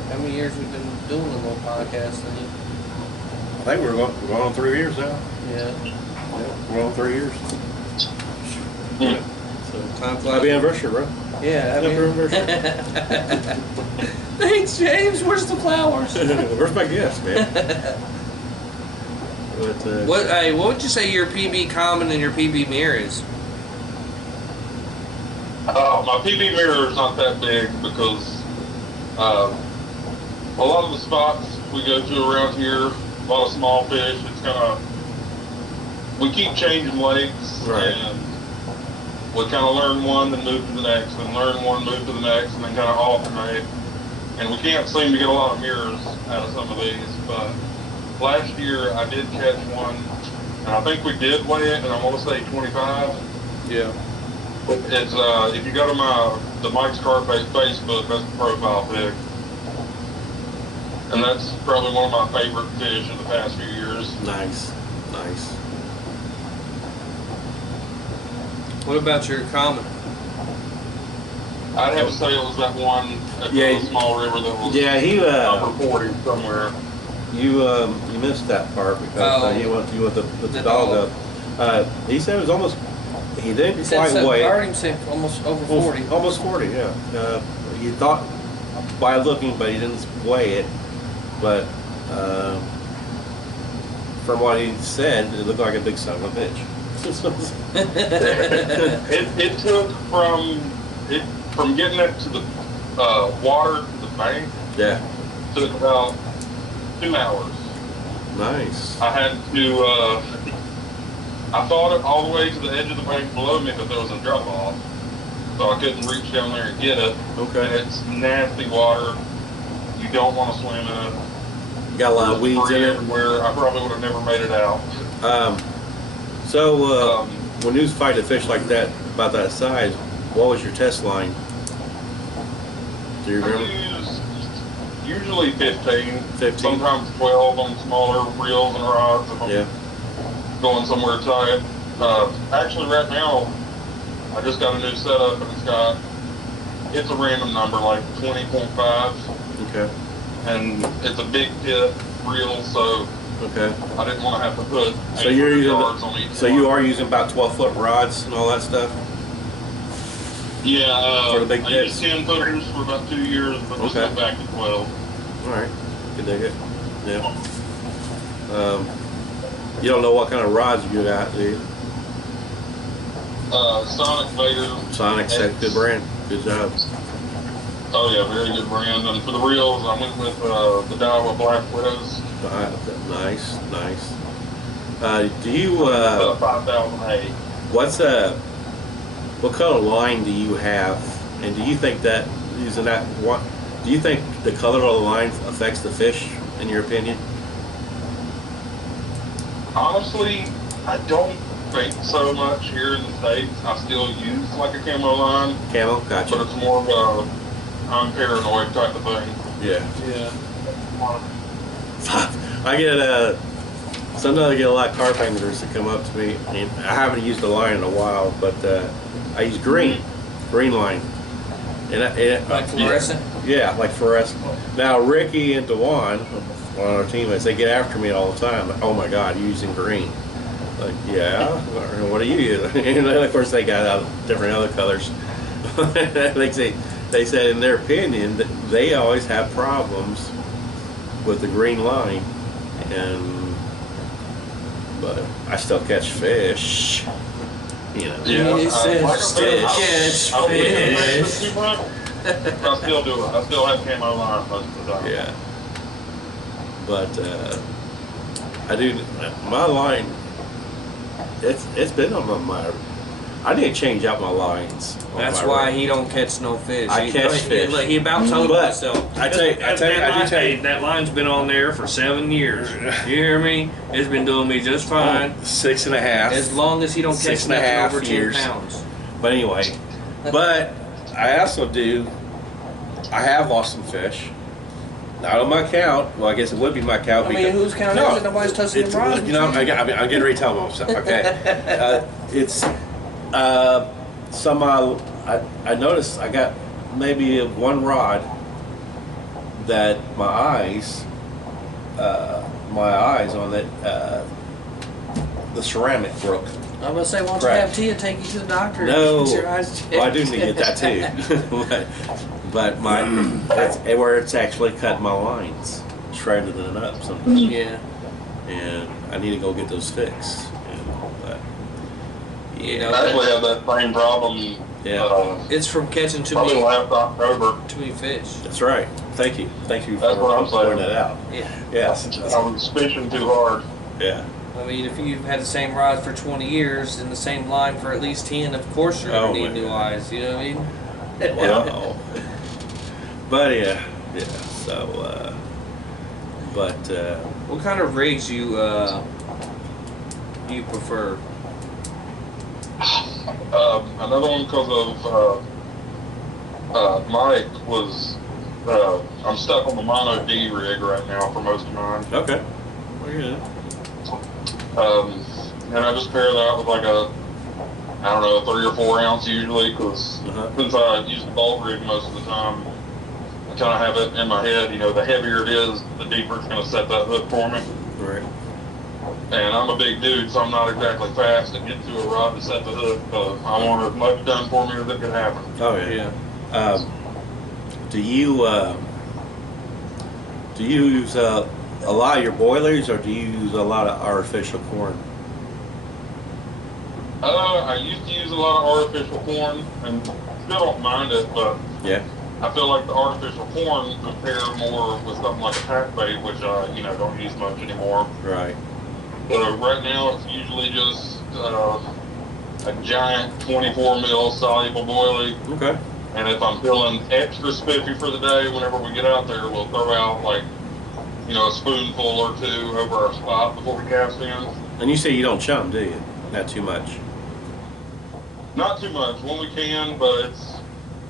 how many years we've been doing a little podcast? I think we're going on 3 years now. Yeah. We're on 3 years. Yeah. So time flies. Happy anniversary, bro. Yeah, Happy anniversary. Thanks, James. Where's the flowers? Where's my gifts, man? But, What would you say your PB common and your PB mirror is? My PB mirror is not that big because a lot of the spots we go to around here, a lot of small fish. It's we keep changing lakes, right. and would kind of learn one, then move to the next, then learn one, move to the next, and then kind of alternate. And we can't seem to get a lot of mirrors out of some of these, but last year I did catch one, and I think we did weigh it, and I want to say 25. Yeah. It's if you go to the Mike's Carp Facebook, that's the profile pic, and that's probably one of my favorite fish in the past few years. Nice, nice. What about your common? I'd have to say it was that one at Yeah, the small river that was he upper 40 somewhere. you missed that part because you went with the dog up. He said it was almost. He didn't quite weigh. I heard him say almost over 40. Almost 40, yeah. He thought by looking, but he didn't weigh it. But from what he said, it looked like a big son of a bitch. It took from getting it to the water to the bank. Yeah. Took about 2 hours. Nice. I had to. I thought it all the way to the edge of the bank below me, but there was a drop off, so I couldn't reach down there and get it. Okay. And it's nasty water. You don't want to swim in it. Got a lot of weeds in it. Everywhere. I probably would have never made it out. When you was fighting a fish like that, about that size, what was your test line? Do you remember? I use usually 15, 15? Sometimes 12 on smaller reels and rods if I'm going somewhere tight. Actually, right now, I just got a new setup and it's a random number, like 20.5. Okay. And it's a big tip reel, so Okay. I didn't want to have to put So you're using yards on each so one. you are using about 12-foot rods and all that stuff? Yeah, For the big I tips? used 10 footers for about 2 years, but just Okay. went back to 12. All right. Good dig it. Yeah. You don't know what kind of rods you got, do you? Sonic Vader. Sonic's a good brand. Good job. Oh yeah, very good brand. And for the reels, I went with the Daiwa Black Widows. Nice, nice. Do you 5008. what color line do you have, and do you think that using that what do you think the color of the line affects the fish in your opinion? Honestly, I don't think so much here in the States. I still use like a camo line, Camo, gotcha. but it's more of a I'm paranoid type of thing. Yeah. Yeah. I get sometimes I get a lot of carp anglers that come up to me, and I haven't used the line in a while, but I use green line, and Like fluorescent? Yeah, like fluorescent. Now Ricky and Dewan, one of our teammates, they get after me all the time. Like, oh my God, you're using green. Like, yeah. What are you using? And then of course they got different other colors. They said in their opinion that they always have problems with the green line, but I still catch fish. You know. Yeah, He said like I said, catch I don't really fish. miss too much. I still do it. I still have camo line most of the time. Yeah. But I do my line. It's been on my. I need to change out my lines. That's why he don't catch no fish. I catch fish. He about told But himself. I tell you, I do tell you. That line's been on there for 7 years. You hear me? It's been doing me just fine. 6.5. As long as he don't catch 6.5 nothing over 10 years. pounds. But anyway, but I also do. I have lost some fish. Not on my count. Well, I guess it would be my count. I mean, whose count is it? Nobody's touching the rod. You know, I'm getting ready to tell myself. Okay, it's somehow I noticed I got maybe one rod that my eyes on it, the ceramic broke. I'm gonna say, why don't you Correct. have Tia take you to the doctor? No, And get your eyes checked? well, I do need to get that too. but where it's actually cut my lines, shredded it up sometimes, Yeah. and I need to go get those fixed. But You I know, actually have that same problem. Yeah. it's from catching too Probably many last October. fish. that's right. Thank you for That's what I'm saying. pointing that out. Yeah. Yes. I was fishing too hard. Yeah. I mean, if you've had the same rod for 20 years in the same line for at least 10, of course you're going to need new eyes. You know what I mean? Well, but yeah. So, What kind of rigs you prefer? Another one because of Mike was. I'm stuck on the Mono D rig right now for most of mine. okay. Well, yeah. And I just pair that with like a, I don't know, 3 or 4 ounce usually, because since I use the bulk rig most of the time, I kind of have it in my head, you know, the heavier it is, the deeper it's going to set that hook for me. Right. And I'm a big dude, so I'm not exactly fast to get to a rod to set the hook, but I want as much done for me as it can happen. Oh yeah. Do you use a lot of your boilers, or do you use a lot of artificial corn? I used to use a lot of artificial corn, and still don't mind it, but Yeah. I feel like the artificial corn would pair more with something like a pack bait, which I, don't use much anymore. Right. But right now, it's usually just a giant 24 mil soluble boilie. Okay. And if I'm feeling extra spiffy for the day, whenever we get out there, we'll throw out like, a spoonful or 2 over our spot before we cast in. And you say you don't chum, do you? Not too much. Not too much when we can, but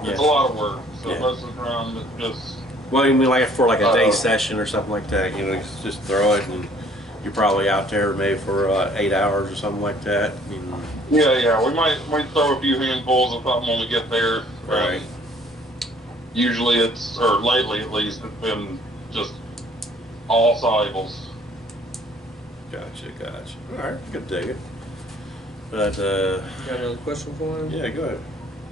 it's a lot of work. So most of the time, it's just. Well, you mean like for like a day session or something like that? Just throw it, and you're probably out there maybe for 8 hours or something like that. Yeah. We might throw a few handfuls of something when we get there. Right. Usually or lately at least, it's been just all solubles. Gotcha. All right, good dig it. But You got another question for him? yeah, go ahead.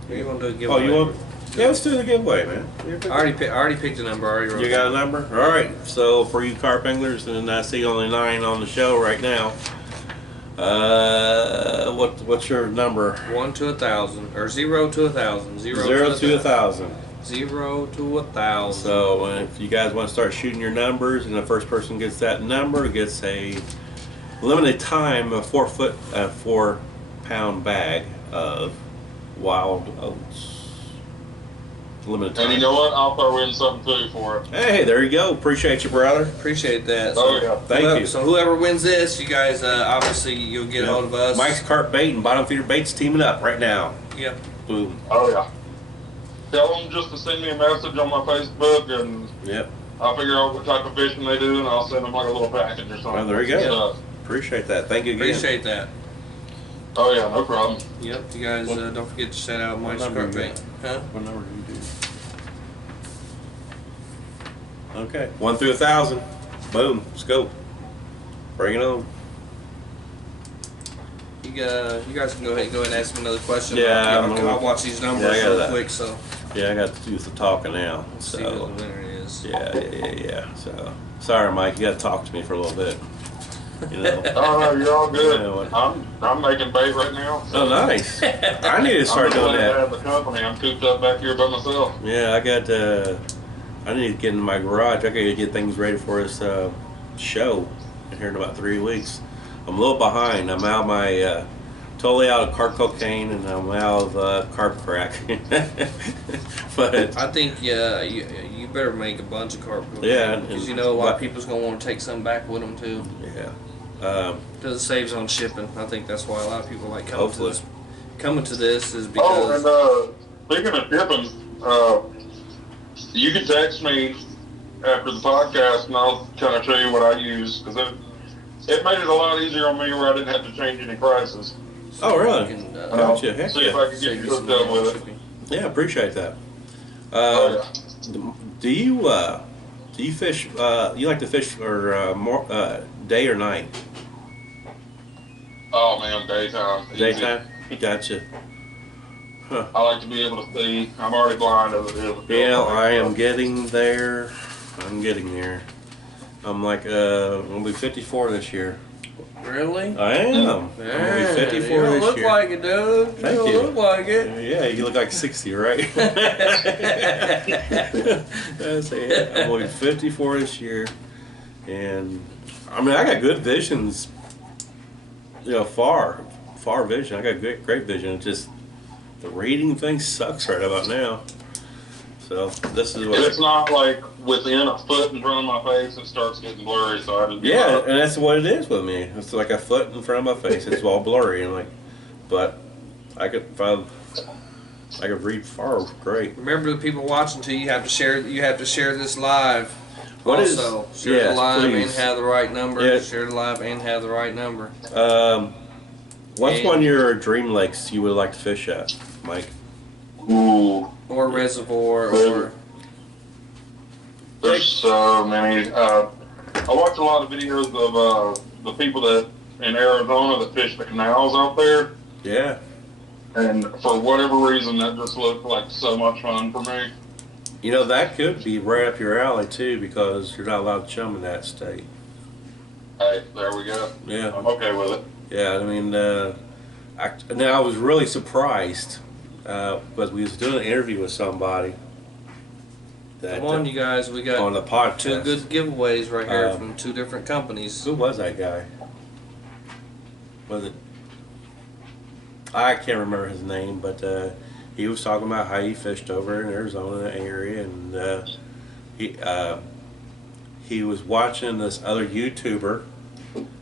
Or you want to do a giveaway? Oh, you want? Yeah, let's do the giveaway, man. I already picked a number. I already wrote You got a number? All right. So for you carp anglers, and I see only 9 on the show right now. What's your number? 1 to 1,000 or 0 to 1,000. 0 to 1,000. 0 to 1,000. So if you guys want to start shooting your numbers, and the first person gets that number gets a limited time, a 4-pound bag of wild oats. Limited time. And you know what? I'll throw in something too for it. Hey, there you go. Appreciate you, brother. Appreciate that. Thank you. So whoever wins this, you guys, obviously you'll get a hold of us. Mike's Carp Bait and Bottom Feeder Baits teaming up right now. Yep. Boom. Oh yeah. Tell them just to send me a message on my Facebook, and I'll figure out what type of fishing they do, and I'll send them like a little package or something. Well, there you go. Appreciate that. Thank you again. Appreciate that. Oh yeah, no problem. Yep. You guys, don't forget to shout out Mike's Carp Bait. Huh? What number do you do? Okay. 1 through 1,000. Boom. Let's go. Bring it on. You guys can go ahead and ask me another question. Yeah, I'll watch these numbers real quick. So yeah, I got to do the talking now. see who the winner is. Yeah. So sorry, Mike. You got to talk to me for a little bit. Oh no, you're all good. Yeah, I'm making bait right now. So oh, nice. I need to start doing that. I'm the company. I'm cooped up back here by myself. Yeah, I got. I need to get in my garage. I got to get things ready for this show here in about 3 weeks. I'm a little behind. I'm out of my totally out of carp cocaine, and I'm out of carp crack. But I think you better make a bunch of carp. Yeah, because a lot of people's gonna want to take some back with them too. Yeah. Because it saves on shipping. I think that's why a lot of people like coming to this is because. Oh, and speaking of shipping, you can text me after the podcast, and I'll kind of show you what I use, because it made it a lot easier on me where I didn't have to change any prices. Oh, really? Gotcha. Heck See if I can get you hooked up with it. Yeah, appreciate that. Do you fish? You like to fish or more day or night? Oh man, daytime. Daytime. Gotcha. Huh. I like to be able to see. I'm already blind as it is. Yeah, I am getting there. I'm getting there. I'm like, I'm gonna be 54 this year. Really? I am. Yeah, I'm gonna be 54 you don't this look year. like it, dude. Thank you. you. Look like it. Yeah, you look like 60, right? That's it. I'm gonna be 54 this year, and I mean, I got good visions far vision. I got great vision. It's just the reading thing sucks right about now. So this is what. If it's not like within a foot in front of my face, it starts getting blurry. So I just And that's what it is with me. It's like a foot in front of my face. It's all blurry and but I could read far great. Remember, the people watching too. You have to share. You have to share this live. What also, share the live please. and have the right number. Yeah. Share the live and have the right number. What's one of your dream lakes you would like to fish at, Mike? Ooh. Or reservoir, or There's so many. I watch a lot of videos of the people that in Arizona that fish the canals out there, Yeah. and for whatever reason, that just looked like so much fun for me. That could be right up your alley too, because you're not allowed to chum in that state. Hey, there we go. Yeah. I'm okay with it. Yeah, I mean, I was really surprised because we was doing an interview with somebody. come on, you guys. We on got the podcast. 2 good giveaways right here from 2 different companies. Who was that guy? Was it? I can't remember his name, but he was talking about how he fished over in Arizona area, and he was watching this other YouTuber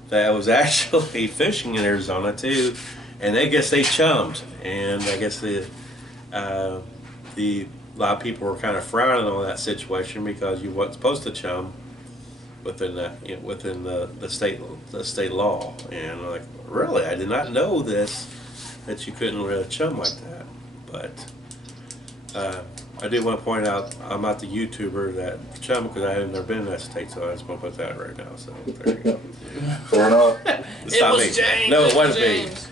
that was actually fishing in Arizona too, and I guess they chummed, and I guess a lot of people were kind of frowning on that situation because you weren't supposed to chum within that within the state law, and I'm like, really, I did not know this, that you couldn't really chum like that. But I do want to point out I'm not the YouTuber that chum because I have never been in that state, so I just want to put that right now. So there you go. Fair enough. It's It not was me. James. No, It it was wasn't me. James.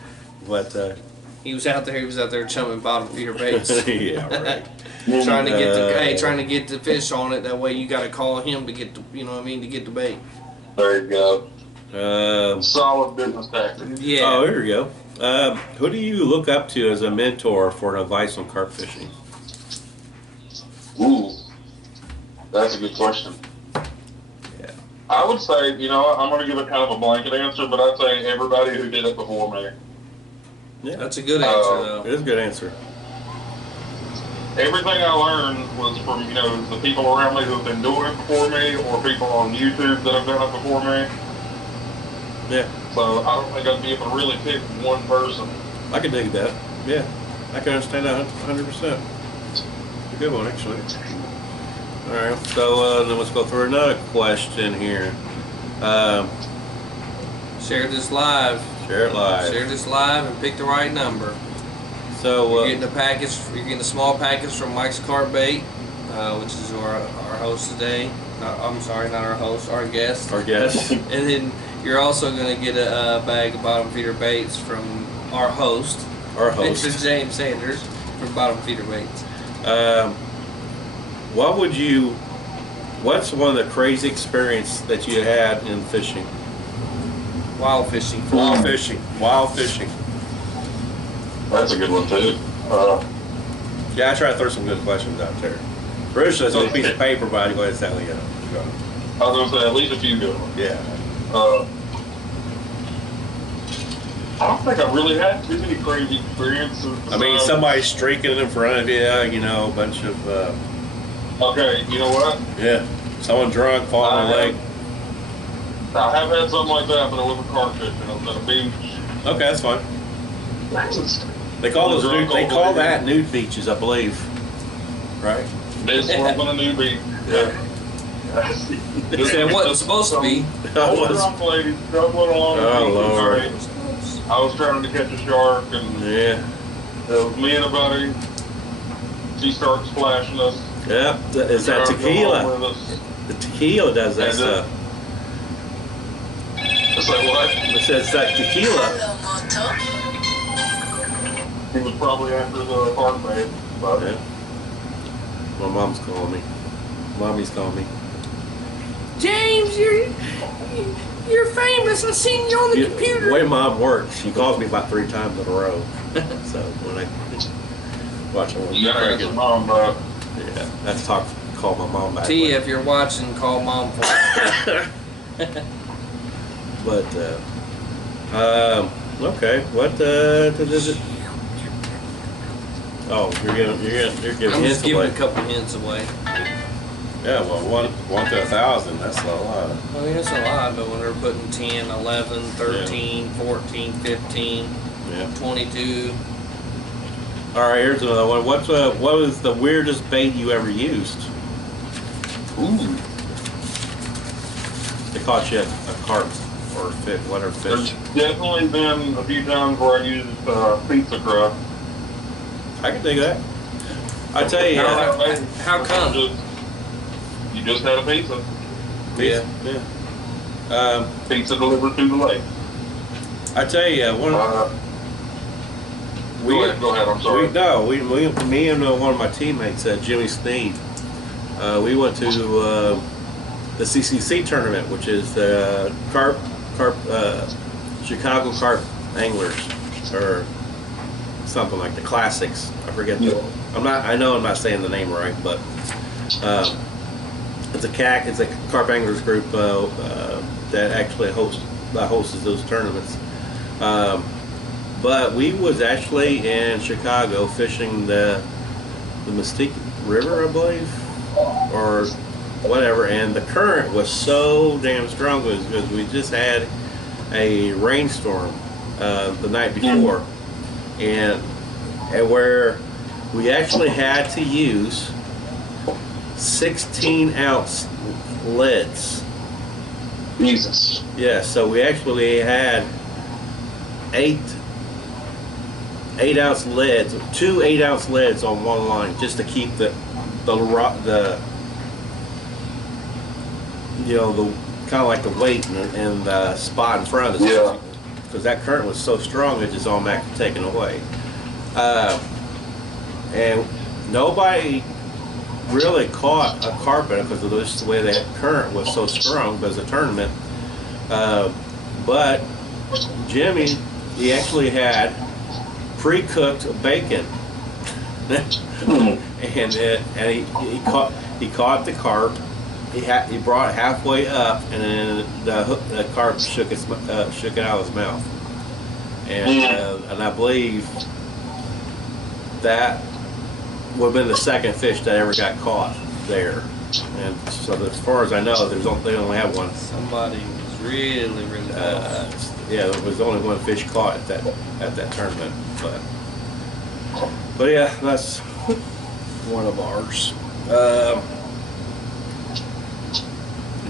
But He was out there chumming bottom feeder baits, yeah, right. trying to get the fish on it. That way, you got to call him to get the, to get the bait. There you go. Solid business tactic. Yeah. Oh, here we go. Who do you look up to as a mentor for advice on carp fishing? Ooh, that's a good question. Yeah. I would say, I'm going to give it kind of a blanket answer, but I'd say everybody who did it before me. Yeah, That's a good answer, though. it is a good answer. Everything I learned was from, the people around me who have been doing it before me, or people on YouTube that have done it before me. Yeah, So I don't think I'd be able to really pick one person. I can dig that. Yeah, I can understand that 100%. A good one, actually. All right, so then let's go through another question here. Share this live. Share it live. Share this live and pick the right number. So You're getting a package. You're getting a small package from Mike's Carp Bait, which is our host today. I'm sorry, not our host, our guest. our guest. And then you're also going to get a bag of bottom feeder baits from our host. Our Mr. host. James Sanders from Bottom Feeder Baits. What's one of the crazy experience that you had in fishing? Wild fishing. Wild fishing. That's a good one, too. Yeah, I try to throw some good questions out there. Bruce, it's on a piece of paper, but go ahead and tell you. I was going to say at least a few good ones. Yeah. I don't think I've really had too many crazy experiences. I mean, somebody streaking in front of you, a bunch of, Okay, you know what? yeah, someone drunk, falling in the lake. I have had something like that, but I wasn't carp fishing. I was at a beach. Okay, that's fine. They call those that nude beaches, I believe. Right? This wasn't a new beach. Yeah. It wasn't supposed to be. Old drunk lady struggling along the Oh, beach. Lord. Right? I was trying to catch a shark, and Yeah. it was me and a buddy. She starts flashing us. Yeah. Is that Starts going tequila? with us. The tequila does that And, stuff. It's like, what? It says that tequila. He was probably after the park bait. But Yeah. My mom's calling me. Mommy's calling me. James, you're famous. I seen you on the computer. The way Mom works, she calls me about 3 times in a row. So when I watch her, you gotta answer Mom, bro. yeah, that's call my mom back. T, if you're watching, call Mom for me. But Okay. What is it? Oh, you're giving I'm hints just giving away. a couple hints away. Yeah, well, one to 1,000. That's a lot. I mean, it's a lot, but when they're putting 10, 11, 13, 14, 15, Yeah. 22. All right, here's another one. What was the weirdest bait you ever used? Ooh. They caught you a carp or fish, whatever There's fish. definitely been a few times where I used pizza crust. I can dig that. I tell you, How come? You just had a pizza. yeah. Pizza delivered to the lake. I tell you, Go ahead, I'm sorry. me and one of my teammates, Jimmy Sneed, we went to the CCC tournament, which is the Chicago Carp Anglers, or something like the Classics. I forget. Yeah. I know I'm not saying the name right, but it's a Carp Anglers group that actually hosts those tournaments. But we was actually in Chicago fishing the Mystique River, I believe, or whatever, and the current was so damn strong because we just had a rainstorm the night before, and where we actually had to use 16-ounce leads. Jesus. Yeah, so we actually had 8-ounce leads, 2 8-ounce leads on one line, just to keep the kind of like the weight and the spot in front of us. Yeah. Because that current was so strong, it just automatically taken away. And nobody really caught a carp in it because of just the way that current was so strong because of the tournament. But Jimmy, he actually had pre-cooked bacon, and he caught the carp. He brought it halfway up, and then the carp shook it out of his mouth, and I believe that would have been the second fish that ever got caught there. And so, as far as I know, they only have one. Somebody was really close. Yeah, there was only one fish caught at that tournament, but yeah, that's one of ours.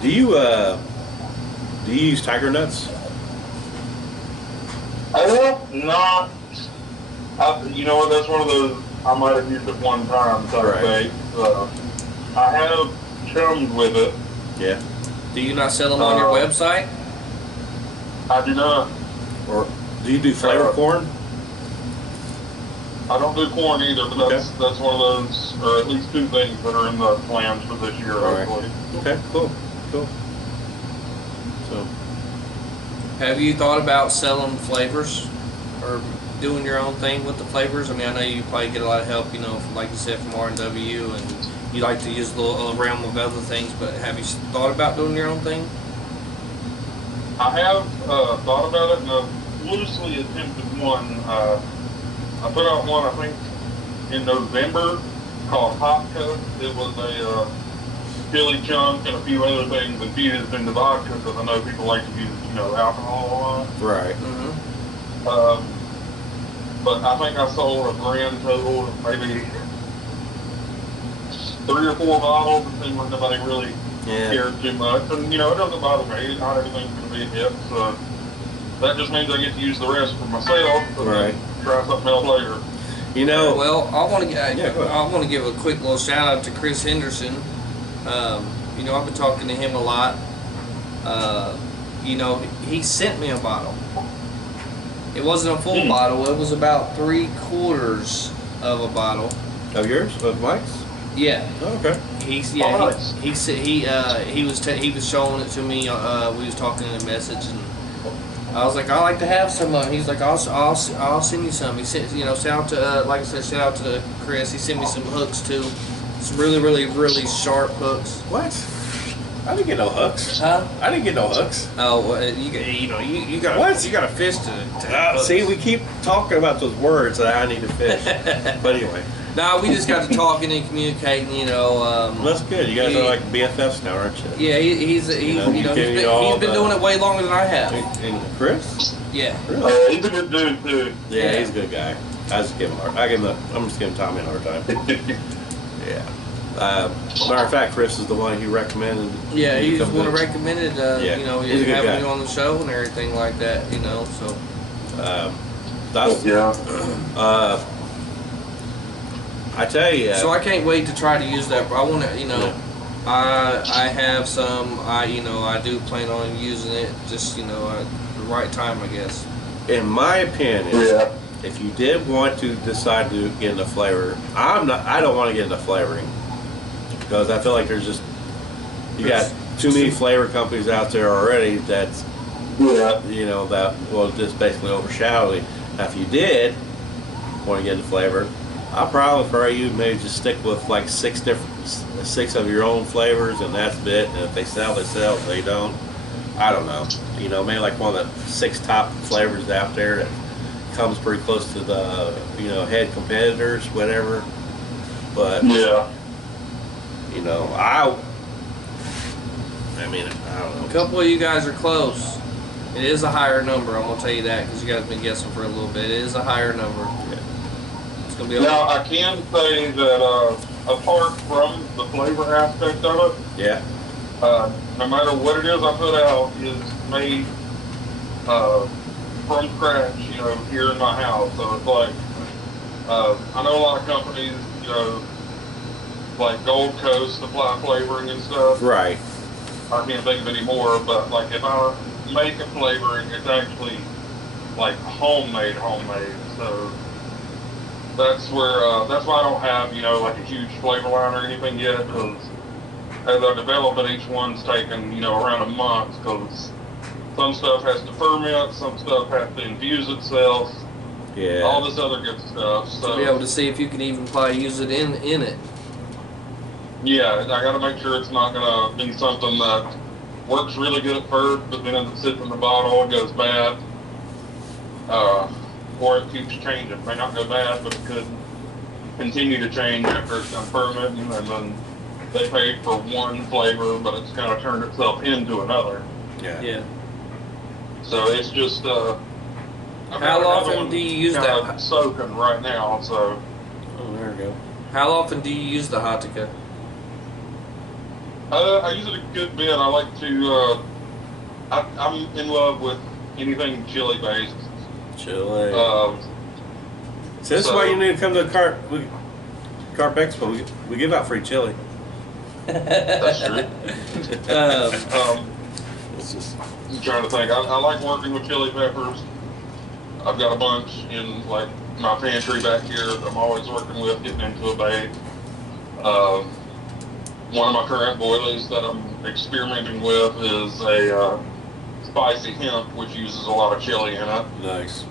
Do you use tiger nuts? Not. You know what? That's one of those I might have used it one time type Right. bait. I have chummed with it. Yeah. Do you not sell them on your website? I do not. Or do you do flavor corn? I don't do corn either, but that's one of those, or at least two things that are in the plans for this year, Right. hopefully. Okay, cool. So, Have you thought about selling flavors or doing your own thing with the flavors? I mean, I know you probably get a lot of help, from, like you said, from R&W, and you like to use a little realm of other things, but have you thought about doing your own thing? I have thought about it, and I've loosely attempted one. I put out one, I think, in November called Hot Cup. It was a chili chunk and a few other things infused into vodka because I know people like to use, alcohol a lot. right. Mm-hmm. But I think I sold a grand total of maybe 3 or 4 bottles. It seemed like nobody really cared too much. And, it doesn't bother me. Not everything's going to be a hit. So that just means I get to use the rest for myself. And Right. then try something else later. Well, I want to go ahead. give a quick little shout out to Chris Henderson. I've been talking to him a lot. He sent me a bottle. It wasn't a full bottle. It was about 3/4 of a bottle. Of yours? Of Mike's? Yeah. Oh, okay. Nice. He was showing it to me. We was talking in a message, and I was like, I like to have some. He's like, I'll send you some. He said, shout out to like I said, shout out to Chris. He sent me some hooks too, some really, really, really sharp hooks. What? I didn't get no hooks. Huh? I didn't get no hooks. Oh, well, you got What? you got a fish to have hooks. See, we keep talking about those words that I need to fish. But anyway, No, we just got to talking and communicating. that's good. You guys are like BFFs now, aren't you? Yeah, he's been doing it way longer than I have. And Chris? Yeah. Really? He's a good dude too. Yeah, he's a good guy. I'm just giving Tommy a hard time. Yeah. Matter of fact, Chris is the one who recommended. Yeah, you he's the come one who to- recommended. Yeah, he's a good having guy. you on the show and everything like that. So. That's Yeah. I tell you. So I can't wait to try to use that. I want to, Yeah. I have some. I do plan on using it. Just at the right time, I guess. In my opinion, Yeah. if you did want to decide to get into flavor, I don't want to get into flavoring because I feel like you got too many flavor companies out there already that's Yeah. that will just basically overshadow it. Now, if you did want to get into flavor, I'll probably prefer you maybe just stick with like six of your own flavors, and that's it. And if they sell, they sell. If they don't, I don't know. Maybe like one of the 6 top flavors out there that comes pretty close to the head competitors, whatever. But Yeah. I mean, I don't know. A couple of you guys are close. It is a higher number. I'm gonna tell you that because you guys have been guessing for a little bit. It is a higher number. It's gonna be. Now I can say that apart from the flavor aspect of it, Yeah. no matter what it is I put out is made from scratch, here in my house. So it's like I know a lot of companies, like Gold Coast supply flavoring and stuff. Right. I can't think of any more, but like if I make a flavoring, it's actually like homemade. So that's where that's why I don't have like a huge flavor line or anything yet, because as I develop it, each one's taken around a month, because some stuff has to ferment, some stuff has to infuse itself, Yeah. all this other good stuff. To So be able to see if you can even probably use it in it. yeah, I got to make sure it's not gonna be something that works really good at first, but then as it sits in the bottle, it goes bad. Or it keeps changing. It may not go bad, but it could continue to change after it's done fermenting, and then they paid for one flavor, but it's kind of turned itself into another. Yeah. Yeah. So it's just. How often do you use that? Soaking right now, so. Oh, there we go. How often do you use the Hatika? I use it a good bit. I like to. I'm in love with anything chili based. Chile. Um, So this is why you need to come to the Carp Expo. We give out free chili. That's true. It's just I'm trying to think. I like working with chili peppers. I've got a bunch in like my pantry back here that I'm always working with, getting into a bag. One of my current boilies that I'm experimenting with is a spicy hemp, which uses a lot of chili in it. nice.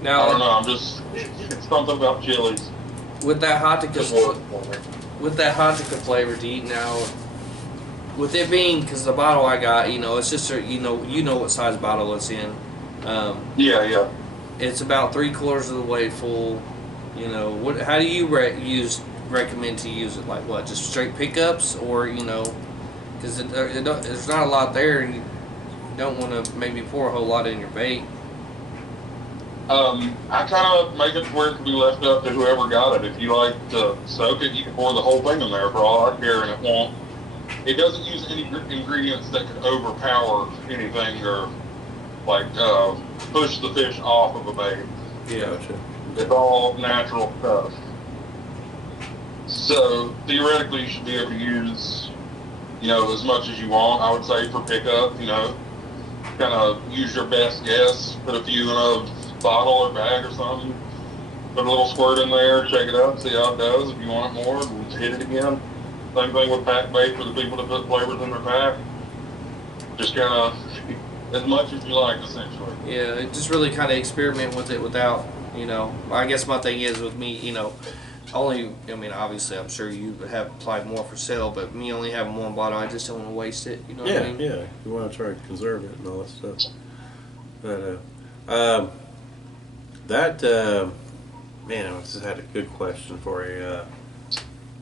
I don't know. Now, It's something about chilies. with that Just Hatika, works for me. with that Hatika flavor, do you now? With it being, because the bottle I got, it's just you know what size bottle it's in. Yeah. It's about 3/4 of the way full. How do you recommend to use it? Like what? Just straight pickups, or because there's not a lot there, and you don't want to maybe pour a whole lot in your bait. I kind of make it to where it can be left up to whoever got it. If you like to soak it, you can pour the whole thing in there for all I care, and it won't. It doesn't use any ingredients that could overpower anything or like push the fish off of a bait. Gotcha. It's all natural stuff. So theoretically, you should be able to use, as much as you want. I would say for pickup, kind of use your best guess. Put a few in a bottle or bag or something. Put a little squirt in there, check it out, see how it does. If you want it more, then hit it again. Same thing with pack bait for the people that put flavors in their pack. Just kind of as much as you like, essentially. Yeah, just really kind of experiment with it without, I guess my thing is with me, Only, I mean, obviously, I'm sure you have applied more for sale, but me only having one bottle, I just don't want to waste it. You know what I mean? Yeah. You want to try to conserve it and all that stuff. But man, I just had a good question for you.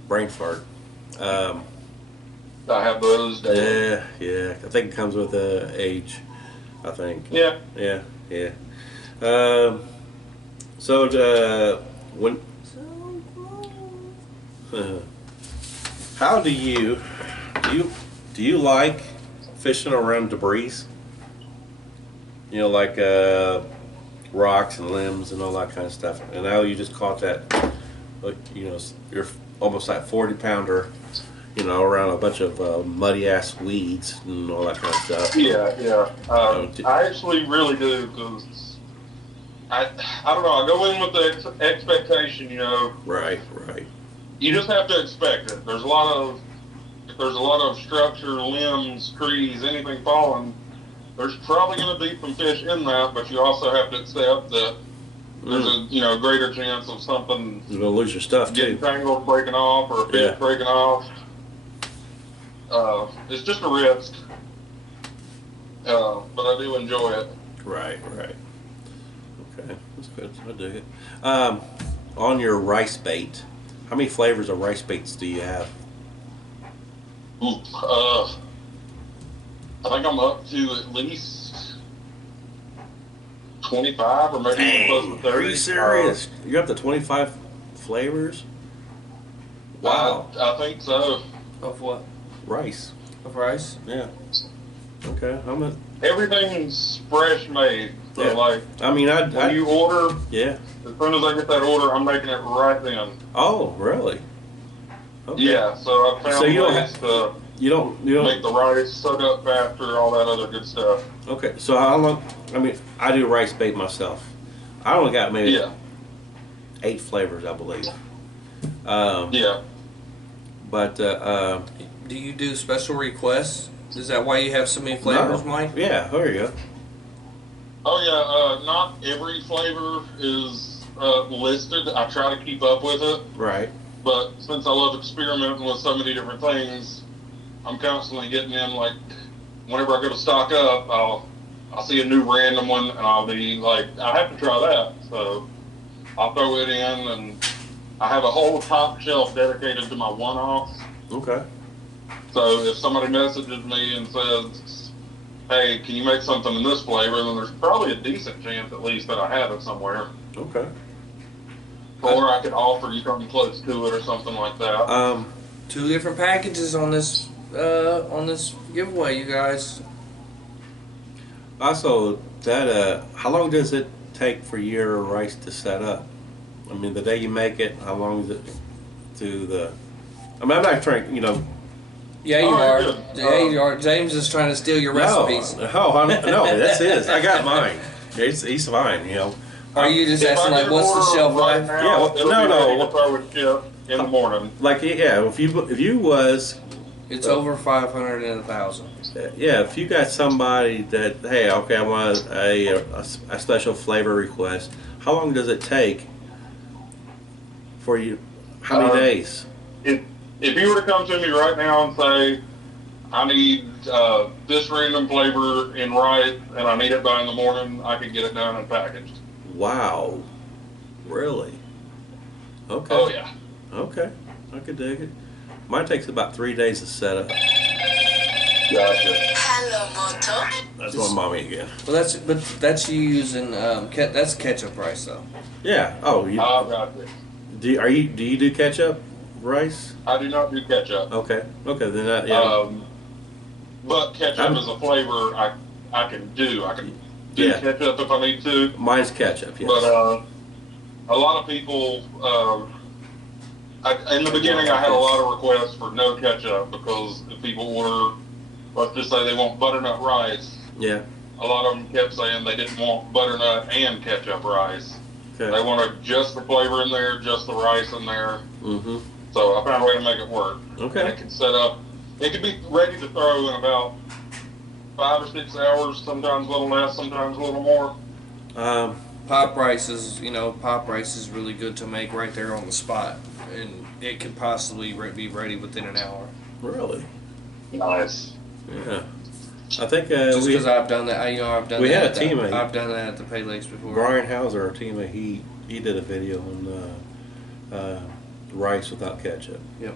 Brain fart. I have those days. Yeah. I think it comes with age. I think. Yeah. Yeah. So when how do you like fishing around debris? You know, like rocks and limbs and all that kind of stuff. And now you just caught that, you know, you're almost like 40-pounder, you know, around a bunch of muddy ass weeds and all that kind of stuff. Yeah. I actually really do, because I don't know. I go in with the expectation, you know. Right. You just have to expect it. If there's a lot of structure, limbs, trees, anything falling, there's probably going to be some fish in that, but you also have to accept that there's a greater chance of something You're gonna lose your stuff getting too. tangled, breaking off, or a fish breaking off. It's just a risk, but I do enjoy it. Right. Okay, that's good. I dig it. On your rice bait, how many flavors of rice baits do you have? I think I'm up to at least 25 or maybe even close to 30. Are you serious? You're up to 25 flavors? Wow. I think so. Of what? Rice. Of rice? Yeah. Okay. How much? Everything's fresh made. So Yeah. like, I mean, when you order, yeah. as soon as I get that order, I'm making it right then. Oh, really? Okay. Yeah, so I found So you don't ways to You don't. make the rice soak up faster, all that other good stuff. Okay. So how long? I mean, I do rice bait myself. I only got maybe 8 flavors, I believe. Yeah. But Do you do special requests? Is that why you have so many flavors, Mike? Yeah. There you go. Oh yeah, not every flavor is listed. I try to keep up with it, Right. but since I love experimenting with so many different things, I'm constantly getting in. Like, whenever I go to stock up, I'll see a new random one, and I'll be like, I have to try that. So I'll throw it in, and I have a whole top shelf dedicated to my one-offs. Okay. So if somebody messages me and says, hey, can you make something in this flavor, then there's probably a decent chance at least that I have it somewhere. Okay. Or I could offer you something close to it or something like that. 2 different packages on this giveaway, you guys. Also, that how long does it take for your rice to set up? I mean, the day you make it, how long is it to the? I mean, I'm not trying, you know. Yeah, you Oh, are. good. Yeah, you are. James is trying to steal your recipes. No, that's his. I got mine. He's fine, you know. Are you just If asking I like, get what's the an shelf order right life? now, Yeah, well, it'll no, be no. ready to throw it ship in the morning. Like, yeah, if you was, It's over 500 and 1,000. yeah, if you got somebody that, hey, okay, I want a special flavor request. How long does it take for you? How many days? If you were to come to me right now and say, I need this random flavor in rice and I need it by in the morning, I could get it done and packaged. Wow, really? Okay. Oh yeah. Okay, I could dig it. Mine takes about 3 days to set up. Gotcha. Hello, Moto. That's my mommy again. Well, that's you using that's ketchup rice though. Yeah. Oh, you Gotcha. do you do ketchup rice? I do not do ketchup. Okay. Okay, then that, yeah. But ketchup is a flavor I can do. I can do ketchup if I need to. Mine's ketchup. Yes. But a lot of people, in the beginning, I had a lot of requests for no ketchup because if people order, let's just say they want butternut rice. Yeah. A lot of them kept saying they didn't want butternut and ketchup rice. Okay. They wanted just the flavor in there, just the rice in there. Mm-hmm. So I found a way to make it work. Okay. And it can set up. It can be ready to throw in about 5 or 6 hours. Sometimes a little less, sometimes a little more. Pop rice is really good to make right there on the spot, and it could possibly be ready within an hour. Really? Nice. Yeah. I think Just because I've done that, I've done. We that had a at the- teammate. I've done that at the Pay Lakes before. Brian Hauser, our teammate, he did a video on rice without ketchup. Yep.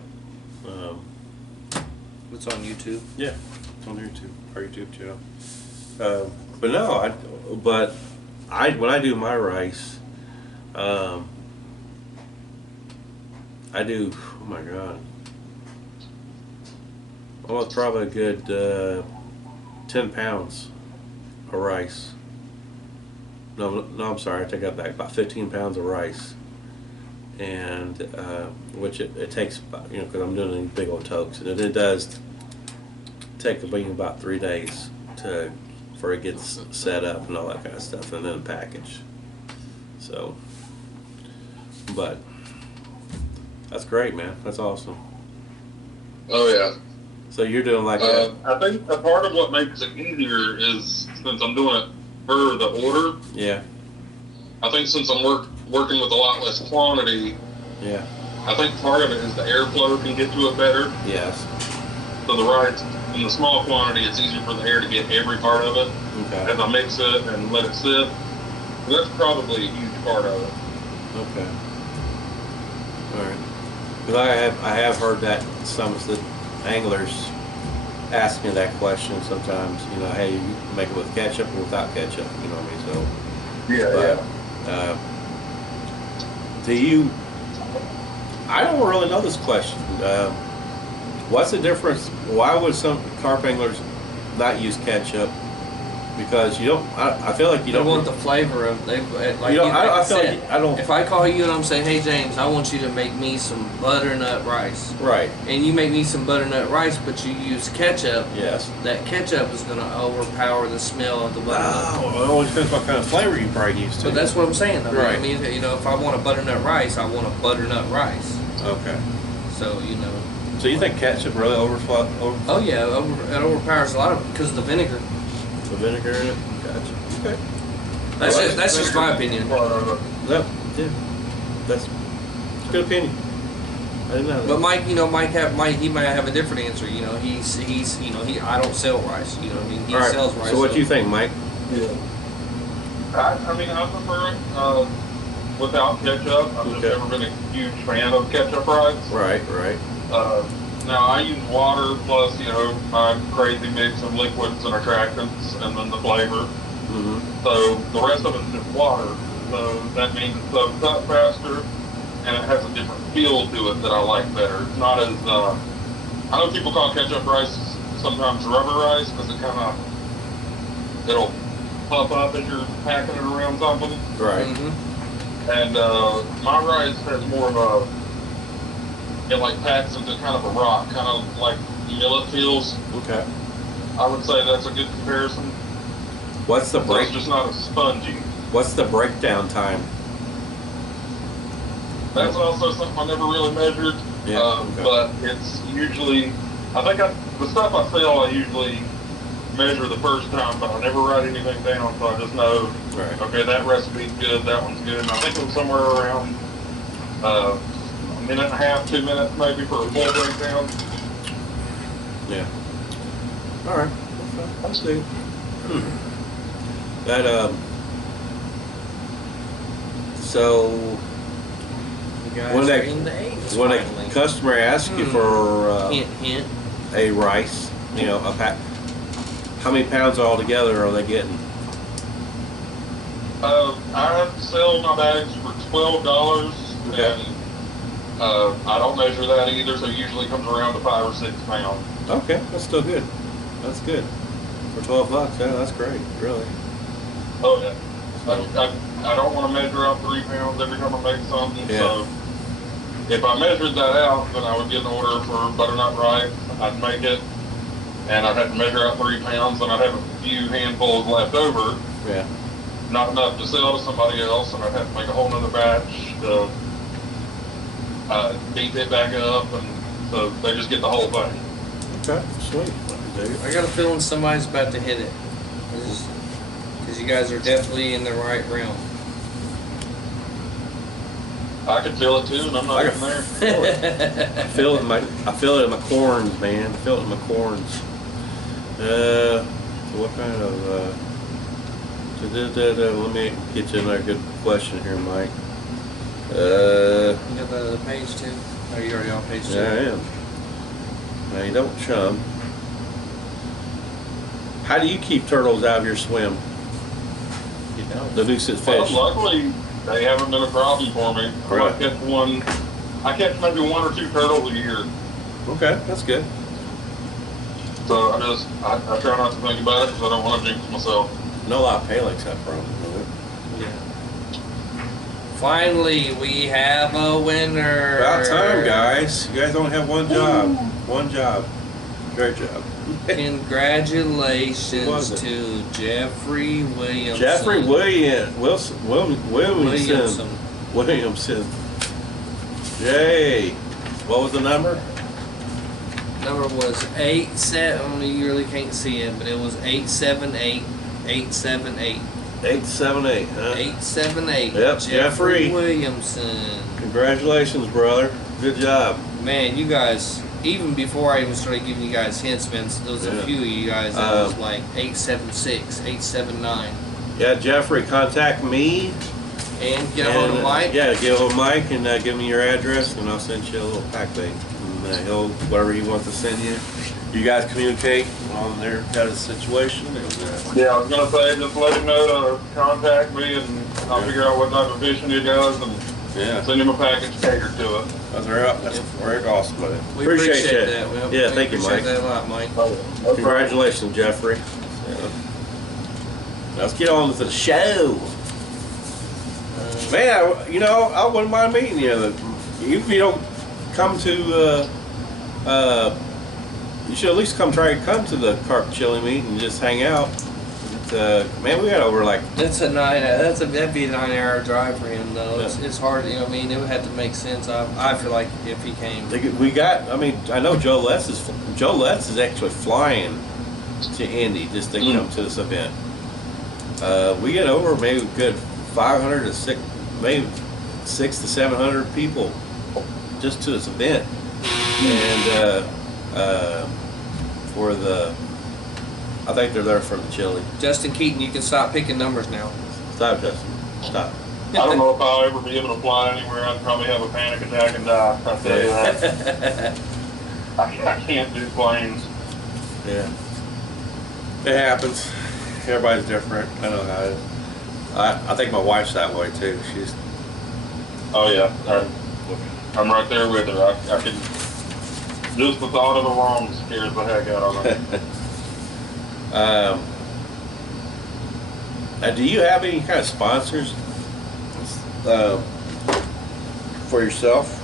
It's on YouTube. Yeah, it's on YouTube, our YouTube channel. But no, when I do my rice, I do, oh my God, almost probably a good 10 pounds of rice. No, I'm sorry, I take that back. About 15 pounds of rice, and which it takes, because I'm doing these big old tokes, and it does take about 3 days for it gets set up and all that kind of stuff, and then packaged. So, but that's great, man. That's awesome. Oh yeah. So you're doing like that? I think a part of what makes it easier is since I'm doing it per the order. Yeah. I think since I'm working with a lot less quantity, Yeah. I think part of it is the airflow can get to it better. Yes. So the rice, in the small quantity, it's easier for the air to get every part of it. Okay. As I mix it and let it sit. So that's probably a huge part of it. Okay. All right. Because I have heard that some of the anglers ask me that question sometimes. Hey, you make it with ketchup or without ketchup? You know what I mean? So. Yeah, Do you? I don't really know this question. What's the difference? Why would some carp anglers not use ketchup? Because you don't. I feel like you They don't want the flavor of I feel like I don't. If I call you and I'm saying, hey James, I want you to make me some butternut rice. Right. And you make me some butternut rice, but you use ketchup. Yes. That ketchup is going to overpower the smell of the butternut. Oh, it always depends what kind of flavor you probably use too. So that's what I'm saying. Right. I mean, if I want a butternut rice, I want a butternut rice. Okay. So So you think ketchup really overflows? Oh yeah, it overpowers a lot of it because of the vinegar. The vinegar in it? Gotcha. Okay. That's just my opinion. No, yeah. That's a good opinion. I didn't know that. But Mike, he might have a different answer. I don't sell rice. You know what I mean? He All right. sells rice. So what do you think, Mike? yeah. I prefer it without ketchup. I've just never been a huge fan of ketchup rice. Right. Now I use water plus, my crazy mix of liquids and attractants and then the flavor. Mm-hmm. So the rest of it's just water. So that means it soaks up faster and it has a different feel to it that I like better. It's not as, I know people call ketchup rice sometimes rubber rice because it'll pop up as you're packing it around something. Right. Mm-hmm. And my rice has more of it like packs into kind of a rock, kind of like millet feels. Okay. I would say that's a good comparison. What's the break? It's just not as spongy. What's the breakdown time? That's also something I never really measured. Yeah. Okay. But it's usually, the stuff I sell, I usually measure the first time, but I never write anything down, so I just know, Right. okay, that recipe's good, that one's good. And I think it was somewhere around a minute and a half, 2 minutes maybe for a full breakdown. Yeah. All right. That's good. That So You guys when are that in the A's when finally. a customer asks you for Hint, hint. a rice, a pack, how many pounds altogether are they getting? I sell my bags for $12, Okay. and I don't measure that either, so it usually comes around to 5 or 6 pounds. Okay, that's still good. That's good. For $12, yeah, that's great, really. Oh yeah. I don't want to measure out 3 pounds every time I make something, Yeah. so if I measured that out, then I would get an order for butternut rice. I'd make it, and I'd have to measure out 3 pounds, and I'd have a few handfuls left over. Yeah. Not enough to sell to somebody else, and I'd have to make a whole nother batch to beat it back up, and so they just get the whole thing. Okay, sweet. Dude. I got a feeling somebody's about to hit it. Because you guys are definitely in the right realm. I can feel it too, and I'm not even there. I feel it in my corns, man. I feel it in my corns. So what kind of let me get you another good question here, Mike. You got the page 2? Are you already on page 2? Yeah, I am. Now you don't chum. How do you keep turtles out of your swim? You know. The nuisance Well, fish. luckily, they haven't been a problem for me. Right. I catch maybe 1 or 2 turtles a year. Okay, that's good. So I try not to think about it because I don't want to jinx myself. No, a lot of pay lakes have problems with it. Yeah. Finally, we have a winner. About time, guys. You guys only have one job. One job. Great job. Congratulations it? to Jeffrey Williamson. Jeffrey Williamson. Yay. What was the number? Number was 87. You really can't see it, but it was 878. 878. 878, huh? 878. Yep, Jeffrey Williamson. Congratulations, brother. Good job. Man, you guys, even before I even started giving you guys hints, man, there was a few of you guys that was like 876, 879. Yeah, Jeffrey, contact me. And get a hold of Mike. Yeah, get a hold of Mike and give me your address, and I'll send you a little pack bait. And he'll, whatever he wants to send you. You guys communicate on their kind of situation. Yeah, I was going to say, just let him know to contact me, and I'll figure out what type of fishing he does, and send him a package catered to it. That's very awesome. We appreciate that. Yeah, thank you, Mike. Appreciate that a lot, Mike. Congratulations, Jeffrey. Let's get on with the show. Man, I wouldn't mind meeting you. Even if you don't come to, you should at least come to the Carp Chili meet and just hang out. Man, we got over like. That'd be a 9-hour drive for him though. Yeah. It's hard. It would have to make sense. I feel like if he came. I know Joe Letts is actually flying to Indy just to come to this event. We get over maybe a good 500 to 600 to 700 people just to this event, and I think they're there for the chili. Justin Keaton, you can stop picking numbers now. Stop, Justin. Stop. I don't know if I'll ever be able to fly anywhere. I'd probably have a panic attack and die. I'll tell you that. I can't do planes. Yeah. It happens. Everybody's different. I know how it is. I think my wife's that way too. She's. Oh yeah. I'm right there with her. I can. Just the thought of alarm scares the heck out of me. Do you have any kind of sponsors for yourself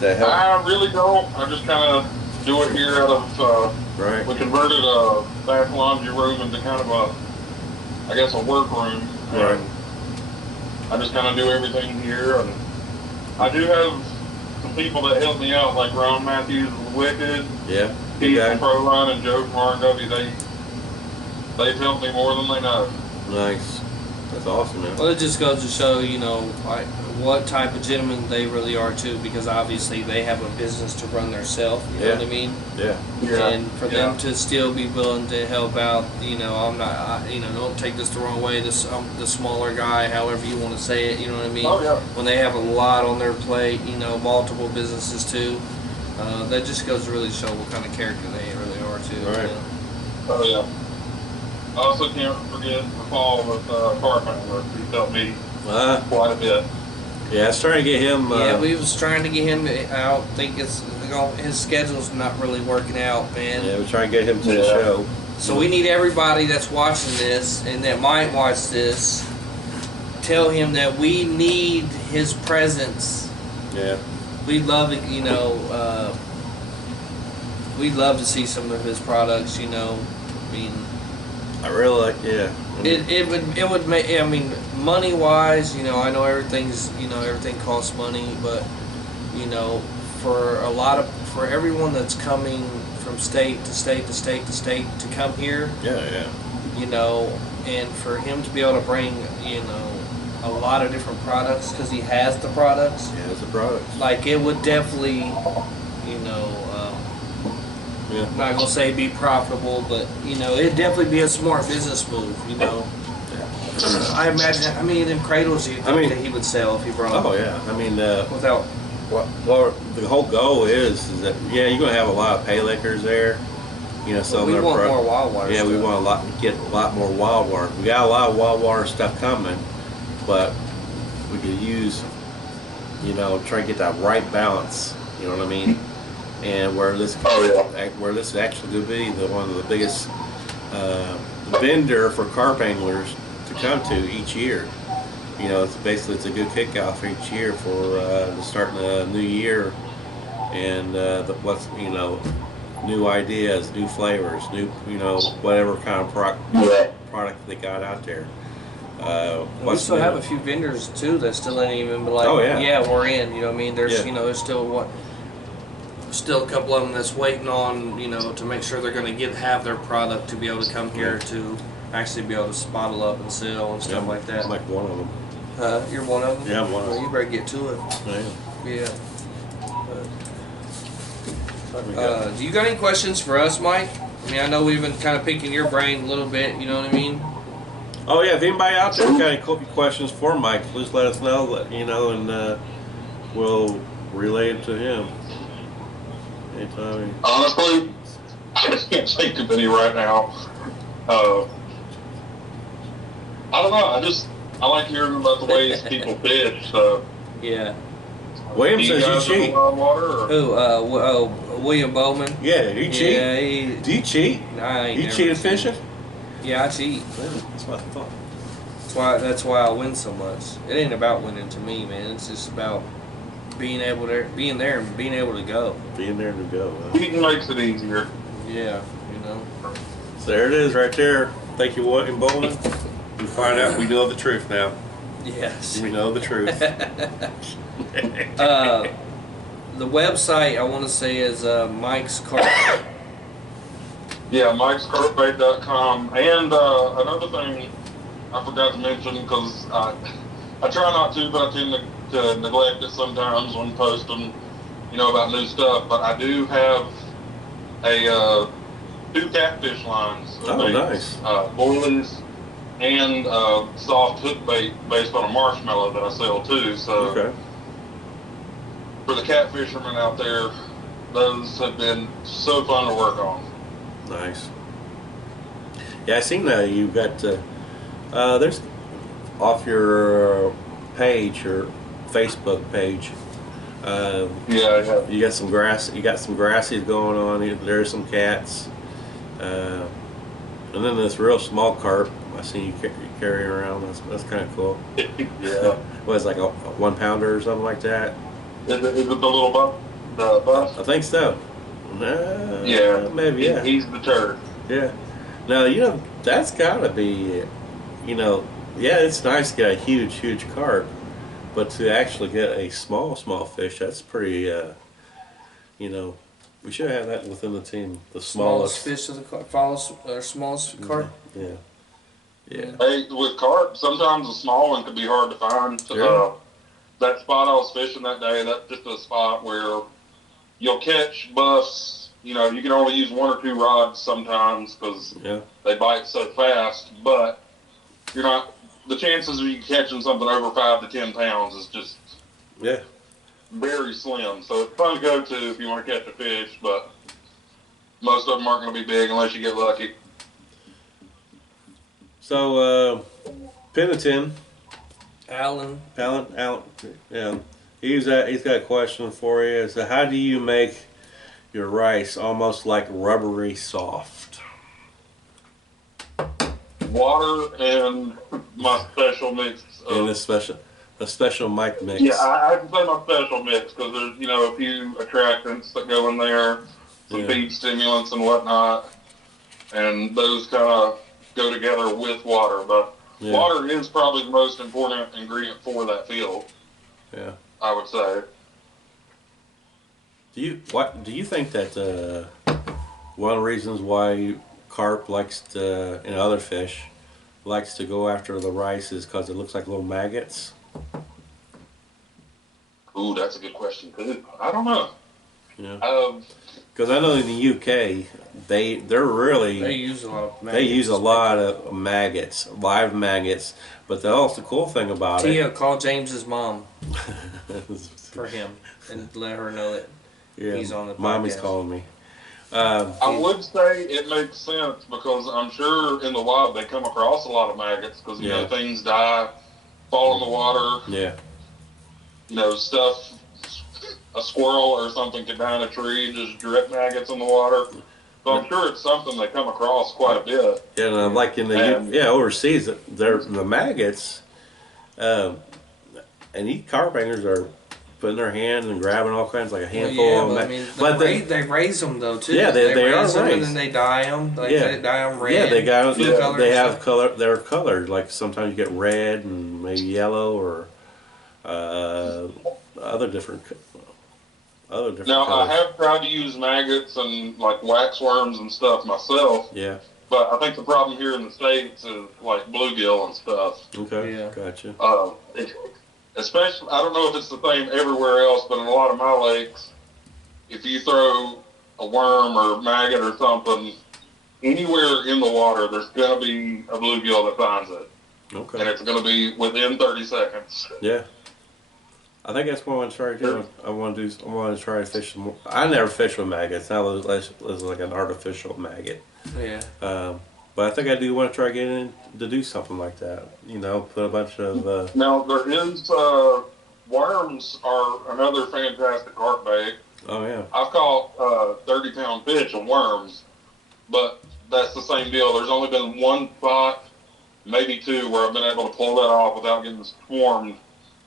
that help? I really don't. I just kind of do it here out of. Right. We converted a bath laundry room into kind of a work room. Right. I just kind of do everything here, and I do have some people that help me out, like Ron Matthews of Wicked. Yeah. Keith from Proline and Joe from RW. They've helped me more than they know. Nice. That's awesome, man. Well, it just goes to show, what type of gentlemen they really are too, because obviously they have a business to run themselves. You know what I mean? Yeah. And for them to still be willing to help out, I'm not, don't take this the wrong way. The smaller guy, however you want to say it, you know what I mean? Oh yeah. When they have a lot on their plate, multiple businesses too. That just goes to really show what kind of character they really are too. Right. Oh yeah. I also can't forget the fall with Carp Talk. He's helped me quite a bit. Yeah, I was trying to get him. We was trying to get him out. I think his schedule's not really working out, man. Yeah, we're trying to get him to the show. So we need everybody that's watching this and that might watch this, tell him that we need his presence. Yeah. We'd love it, we'd love to see some of his products, I really like, It would make, money wise, I know everything costs money, but, for everyone that's coming from state to state to state to state to come here, Yeah. and for him to be able to bring, a lot of different products because he has the products. Yeah, it's a product. Like it would definitely, you know, Yeah. I'm not gonna say be profitable, but you know, it'd definitely be a smart business move. You know, I imagine how many of them cradles do you think that he would sell if he brought them? Oh yeah, I mean, Without. well, the whole goal is that yeah, you're gonna have a lot of pay lickers there. You know, so We want more wild water. Yeah, stuff. we want get a lot more wild water. We got a lot of wild water stuff coming, but we could use, you know, try to get that right balance. You know what I mean? And where this is actually going to be one of the biggest vendor for carp anglers to come to each year. You know, it's a good kickoff each year for starting a new year, and new ideas, new flavors, new whatever kind of product they got out there. We still have a few vendors too that still ain't even been like, we're in. You know what I mean? There's there's still a couple of them that's waiting on, to make sure they're going to have their product to be able to come here to actually be able to bottle up and sell and stuff like that. I'm like one of them. You're one of them? Yeah, I'm one of them. Well, you better get to it. Yeah. Do you got any questions for us, Mike? I mean, I know we've been kind of picking your brain a little bit, you know what I mean? Oh yeah, if anybody out there got any questions for Mike, please let us know, and we'll relay it to him. Anytime. Honestly, I just can't think of any right now. I don't know. I like hearing about the ways people fish. So yeah. William says you cheat. Who? William Bowman. Yeah, you cheat. Yeah, do you cheat? I ain't you never cheated fishing? Yeah, I cheat. Yeah, that's what I thought. That's why I win so much. It ain't about winning to me, man. It's just about being there and being able to go. Being there to go. Cheating makes it easier. Yeah, So there it is, right there. Thank you, William Bowman. We find out we know the truth now. Yes. We know the truth. The website I want to say is Mike's Carp. Yeah, mikescarpbait.com. And another thing I forgot to mention, because I try not to, but I tend to neglect it sometimes when posting, about new stuff. But I do have two catfish lines. Oh, nice. Boilies and soft hook bait based on a marshmallow that I sell too. So for the cat fishermen out there, those have been so fun to work on. Nice. Yeah, I seen that you've got there's off your page, your Facebook page. Yeah. You got some grass. You got some grassies going on. There's some cats, and then this real small carp. I seen you carrying around. That's kind of cool. Yeah. Was like a 1 pounder or something like that. Is it the little bus? I think so. Yeah. Maybe. Yeah. He's the turd. Yeah. Now that's gotta be, yeah, it's nice to get a huge carp, but to actually get a small fish, that's pretty. We should have that within the team. The smallest fish of the carp, smallest carp. Yeah. Hey, with carp, sometimes a small one could be hard to find. That spot I was fishing that day, that's just a spot where you'll catch buffs. You can only use 1 or 2 rods sometimes because they bite so fast. But the chances of you catching something over 5 to 10 pounds is just very slim. So it's fun to go to if you want to catch a fish, but most of them aren't going to be big unless you get lucky. So Pendleton. Alan. Yeah. He's got a question for you. So how do you make your rice almost like rubbery soft? Water and my special mix. And a special mic mix. Yeah, I can say my special mix because there's a few attractants that go in there, some feed stimulants and whatnot, and those kind of go together with water. But water is probably the most important ingredient for that field. Yeah, I would say. Do you think that one of the reasons why carp likes to, and other fish likes to go after the rice is because it looks like little maggots? Ooh, that's a good question too. I don't know. Yeah. Because I know in the UK, they're really They use a lot of they use a lot of maggots, live maggots. But the also cool thing about Tia, call James's mom for him and let her know that he's on the podcast. Mommy's calling me. I would say it makes sense because I'm sure in the wild they come across a lot of maggots because you know things die, fall in the water. Yeah. You know, stuff. A squirrel or something could die in a tree and just drip maggots in the water. So I'm sure it's something they come across quite a bit. Yeah, like in the overseas, they're the maggots. And carp anglers are putting their hand and grabbing all kinds, like a handful of maggots. But they raise them though too. Yeah, they are raise them raised. And then they dye them. They dye them red. Yeah, they have stuff. color. They're colored. Like sometimes you get red and maybe yellow or other different. Now, colors. I have tried to use maggots and like waxworms and stuff myself. Yeah. But I think the problem here in the States is like bluegill and stuff. Okay. Yeah. Gotcha. Especially, I don't know if it's the same everywhere else, but in a lot of my lakes, if you throw a worm or maggot or something anywhere in the water, there's going to be a bluegill that finds it. Okay. And it's going to be within 30 seconds. Yeah. I think that's what I want to try to do. I want to try to fish some more. I never fish with maggots. That was like an artificial maggot. Yeah. But I think I do want to try getting in to do something like that. You know, put a bunch of. Now there is worms are another fantastic carp bait. Oh yeah. I've caught 30-pound fish of worms, but that's the same deal. There's only been one spot, maybe two, where I've been able to pull that off without getting swarmed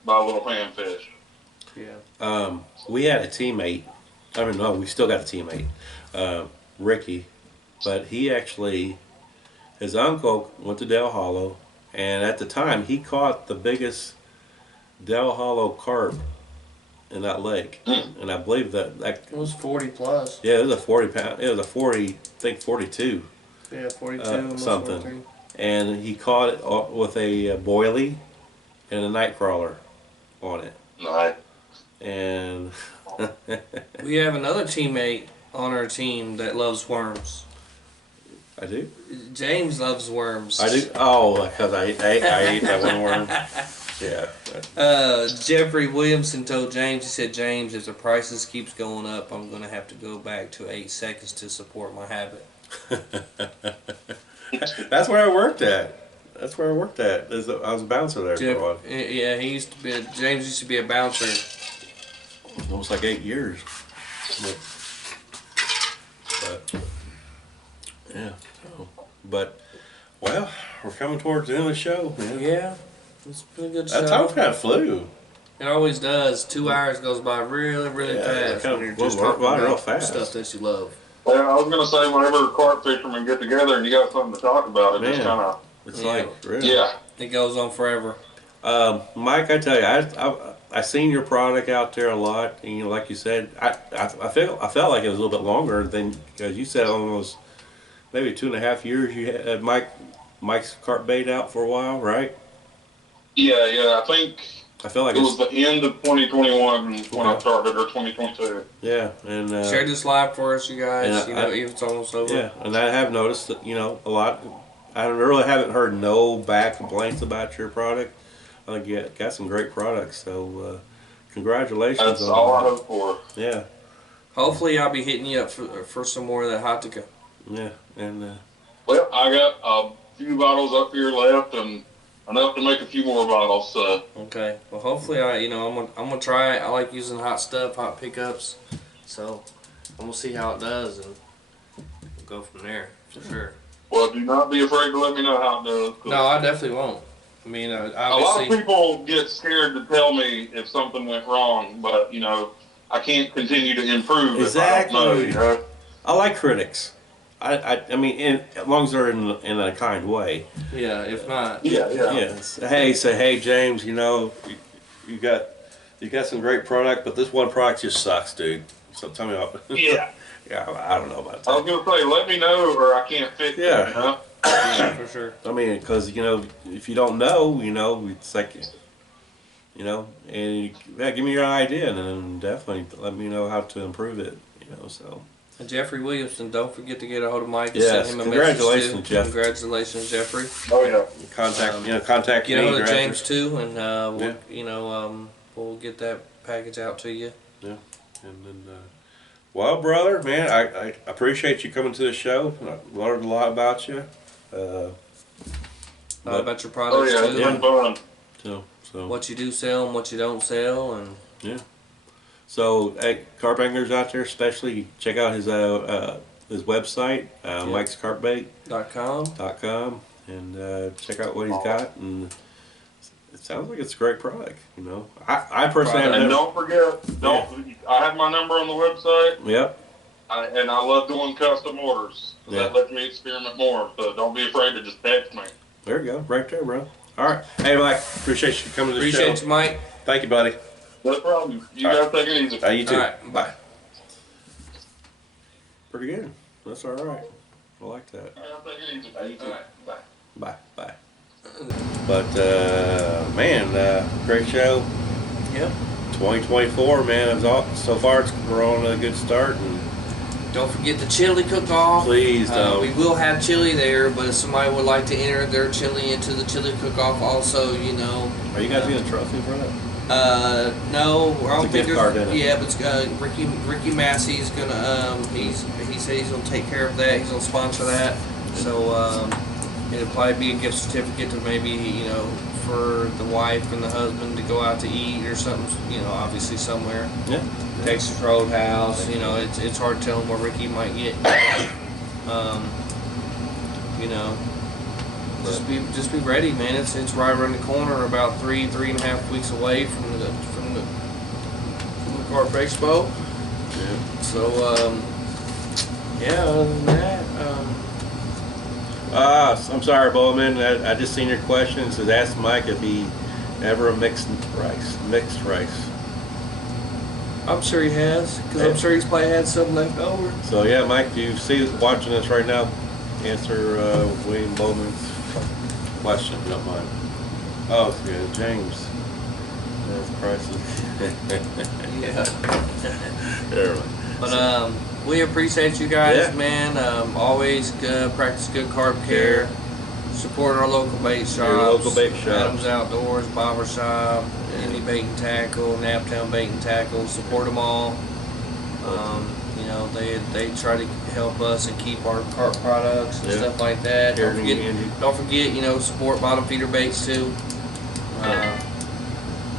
by a little panfish. Yeah. We had a teammate. I mean, no, we still got a teammate, Ricky, but he actually, his uncle went to Del Hollow, and at the time he caught the biggest Del Hollow carp in that lake, and I believe that it was 40 plus. Yeah, it was a 40-pound. It was a 40, I think 42. Yeah, 42. Something. 43. And he caught it with a boilie and a night crawler on it. Nice. And we have another teammate on our team that loves worms. I do. James loves worms. I do. Oh, because I ate that one worm. Yeah. Jeffrey Williamson told James, he said, James, if the prices keeps going up, I'm going to have to go back to 8 seconds to support my habit. That's where I worked at. I was a bouncer there for a while. Yeah, James used to be a bouncer. Almost like 8 years. But yeah. But, well, we're coming towards the end of the show, man. Yeah. It's been a good show. That time kind of flew. It always does. 2 hours goes by really, really fast when you're just talking about stuff that you love. Well, I was going to say, whenever carp fishermen get together and you got something to talk about, it just kind of... It's like, really. Yeah. It goes on forever. Mike, I tell you, I seen your product out there a lot, and like you said, I felt like it was a little bit longer than, because you said almost maybe 2.5 years you had Mike's carp bait out for a while, right? Yeah, I feel like it was the end of 2021 when I started, or 2022. Yeah, and share this live for us, you guys. Even it's almost over. Yeah, and I have noticed that a lot. I really haven't heard no bad complaints about your product. I think you got some great products, so congratulations. That's all I hope for. Yeah. Hopefully, I'll be hitting you up for some more of that Hatika. Yeah, and well, I got a few bottles up here left, and enough to make a few more bottles. So. Okay. Well, hopefully, I'm gonna try it. I like using hot stuff, hot pickups, so I'm gonna see how it does, and we'll go from there for sure. Well, do not be afraid to let me know how it does. No, I definitely won't. I mean, obviously, a lot of people get scared to tell me if something went wrong, but I can't continue to improve. Exactly. If I don't know, I like critics. I mean, as long as they're in a kind way. Yeah. If not. Yeah. Yes. Hey, James. You got some great product, but this one product just sucks, dude. So tell me about. Yeah. Yeah, I don't know about that. I was gonna say, let me know, or I can't fix it. Yeah. Yeah, for sure. I mean, because if you don't know, it's like, and give me your idea, and then definitely let me know how to improve it. So. And Jeffrey Williamson, don't forget to get a hold of Mike and Yes, send him a congratulations, message too. Jeff. Congratulations, Jeffrey. Oh yeah. Contact Get me. a hold of director. James too, and we'll get that package out to you. Yeah, and then, well, brother, man, I appreciate you coming to the show. I learned a lot about you. About your Oh products yeah, too. it's been fun. So What you do sell and what you don't sell, and yeah. So, hey, carp anglers out there, especially check out his website, mikescarpbait.com, .com. and check out what he's got. And it sounds like it's a great product. I personally have And never. don't forget, I have my number on the website. Yep. And I love doing custom orders. So Yeah. that lets me experiment more. So don't be afraid to just text me. There you go, right there, bro. All right, hey, Mike, appreciate you coming to the show. Appreciate you, Mike. Thank you, buddy. No problem. You All guys take it easy. You too. All right, bye. Pretty good. That's all right. I like that. All right, take it easy. You too. All right, bye. Bye. Bye. But man, great show. Yep. 2024, man. So far, we're on a good start. And Don't forget the chili cook-off. please don't. We will have chili there, but if somebody would like to enter their chili into the chili cook-off, also, Are you guys getting a trophy for that? no, I don't It's a think gift there's. card, isn't it? Yeah, but it's, Ricky Massey's gonna. He said he's gonna take care of that. He's gonna sponsor that. So it'll probably be a gift certificate to maybe for the wife and the husband to go out to eat or something. Obviously somewhere. Yeah. Texas Roadhouse. It's hard to tell where Ricky might get. Just be ready, man. It's right around the corner, about 3.5 weeks away from the Carp Expo. Yeah. So other than that, I'm sorry, Bowman. I just seen your question. It says, ask Mike if he ever mixed rice. I'm sure he has, because I'm sure he's probably had some left over. So yeah, Mike, if you see watching us right now, answer William Bowman's question, if you don't mind. Oh, yeah, James. That's priceless. Yeah. Really. But we appreciate you guys, Yeah. man. Always practice good carp care. Support our local bait shops. Your local bait shops. Adams Outdoors, Bobber Shop, Any Bait and Tackle, Naptown Bait and Tackle. Support them all. They try to help us and keep our carp products and Yeah. stuff like that. Here Don't in forget, Indy. support Bottom Feeder Baits too.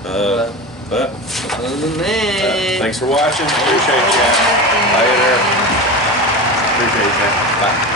But Other than that, thanks for watching. Appreciate you. Later. Appreciate you. Bye.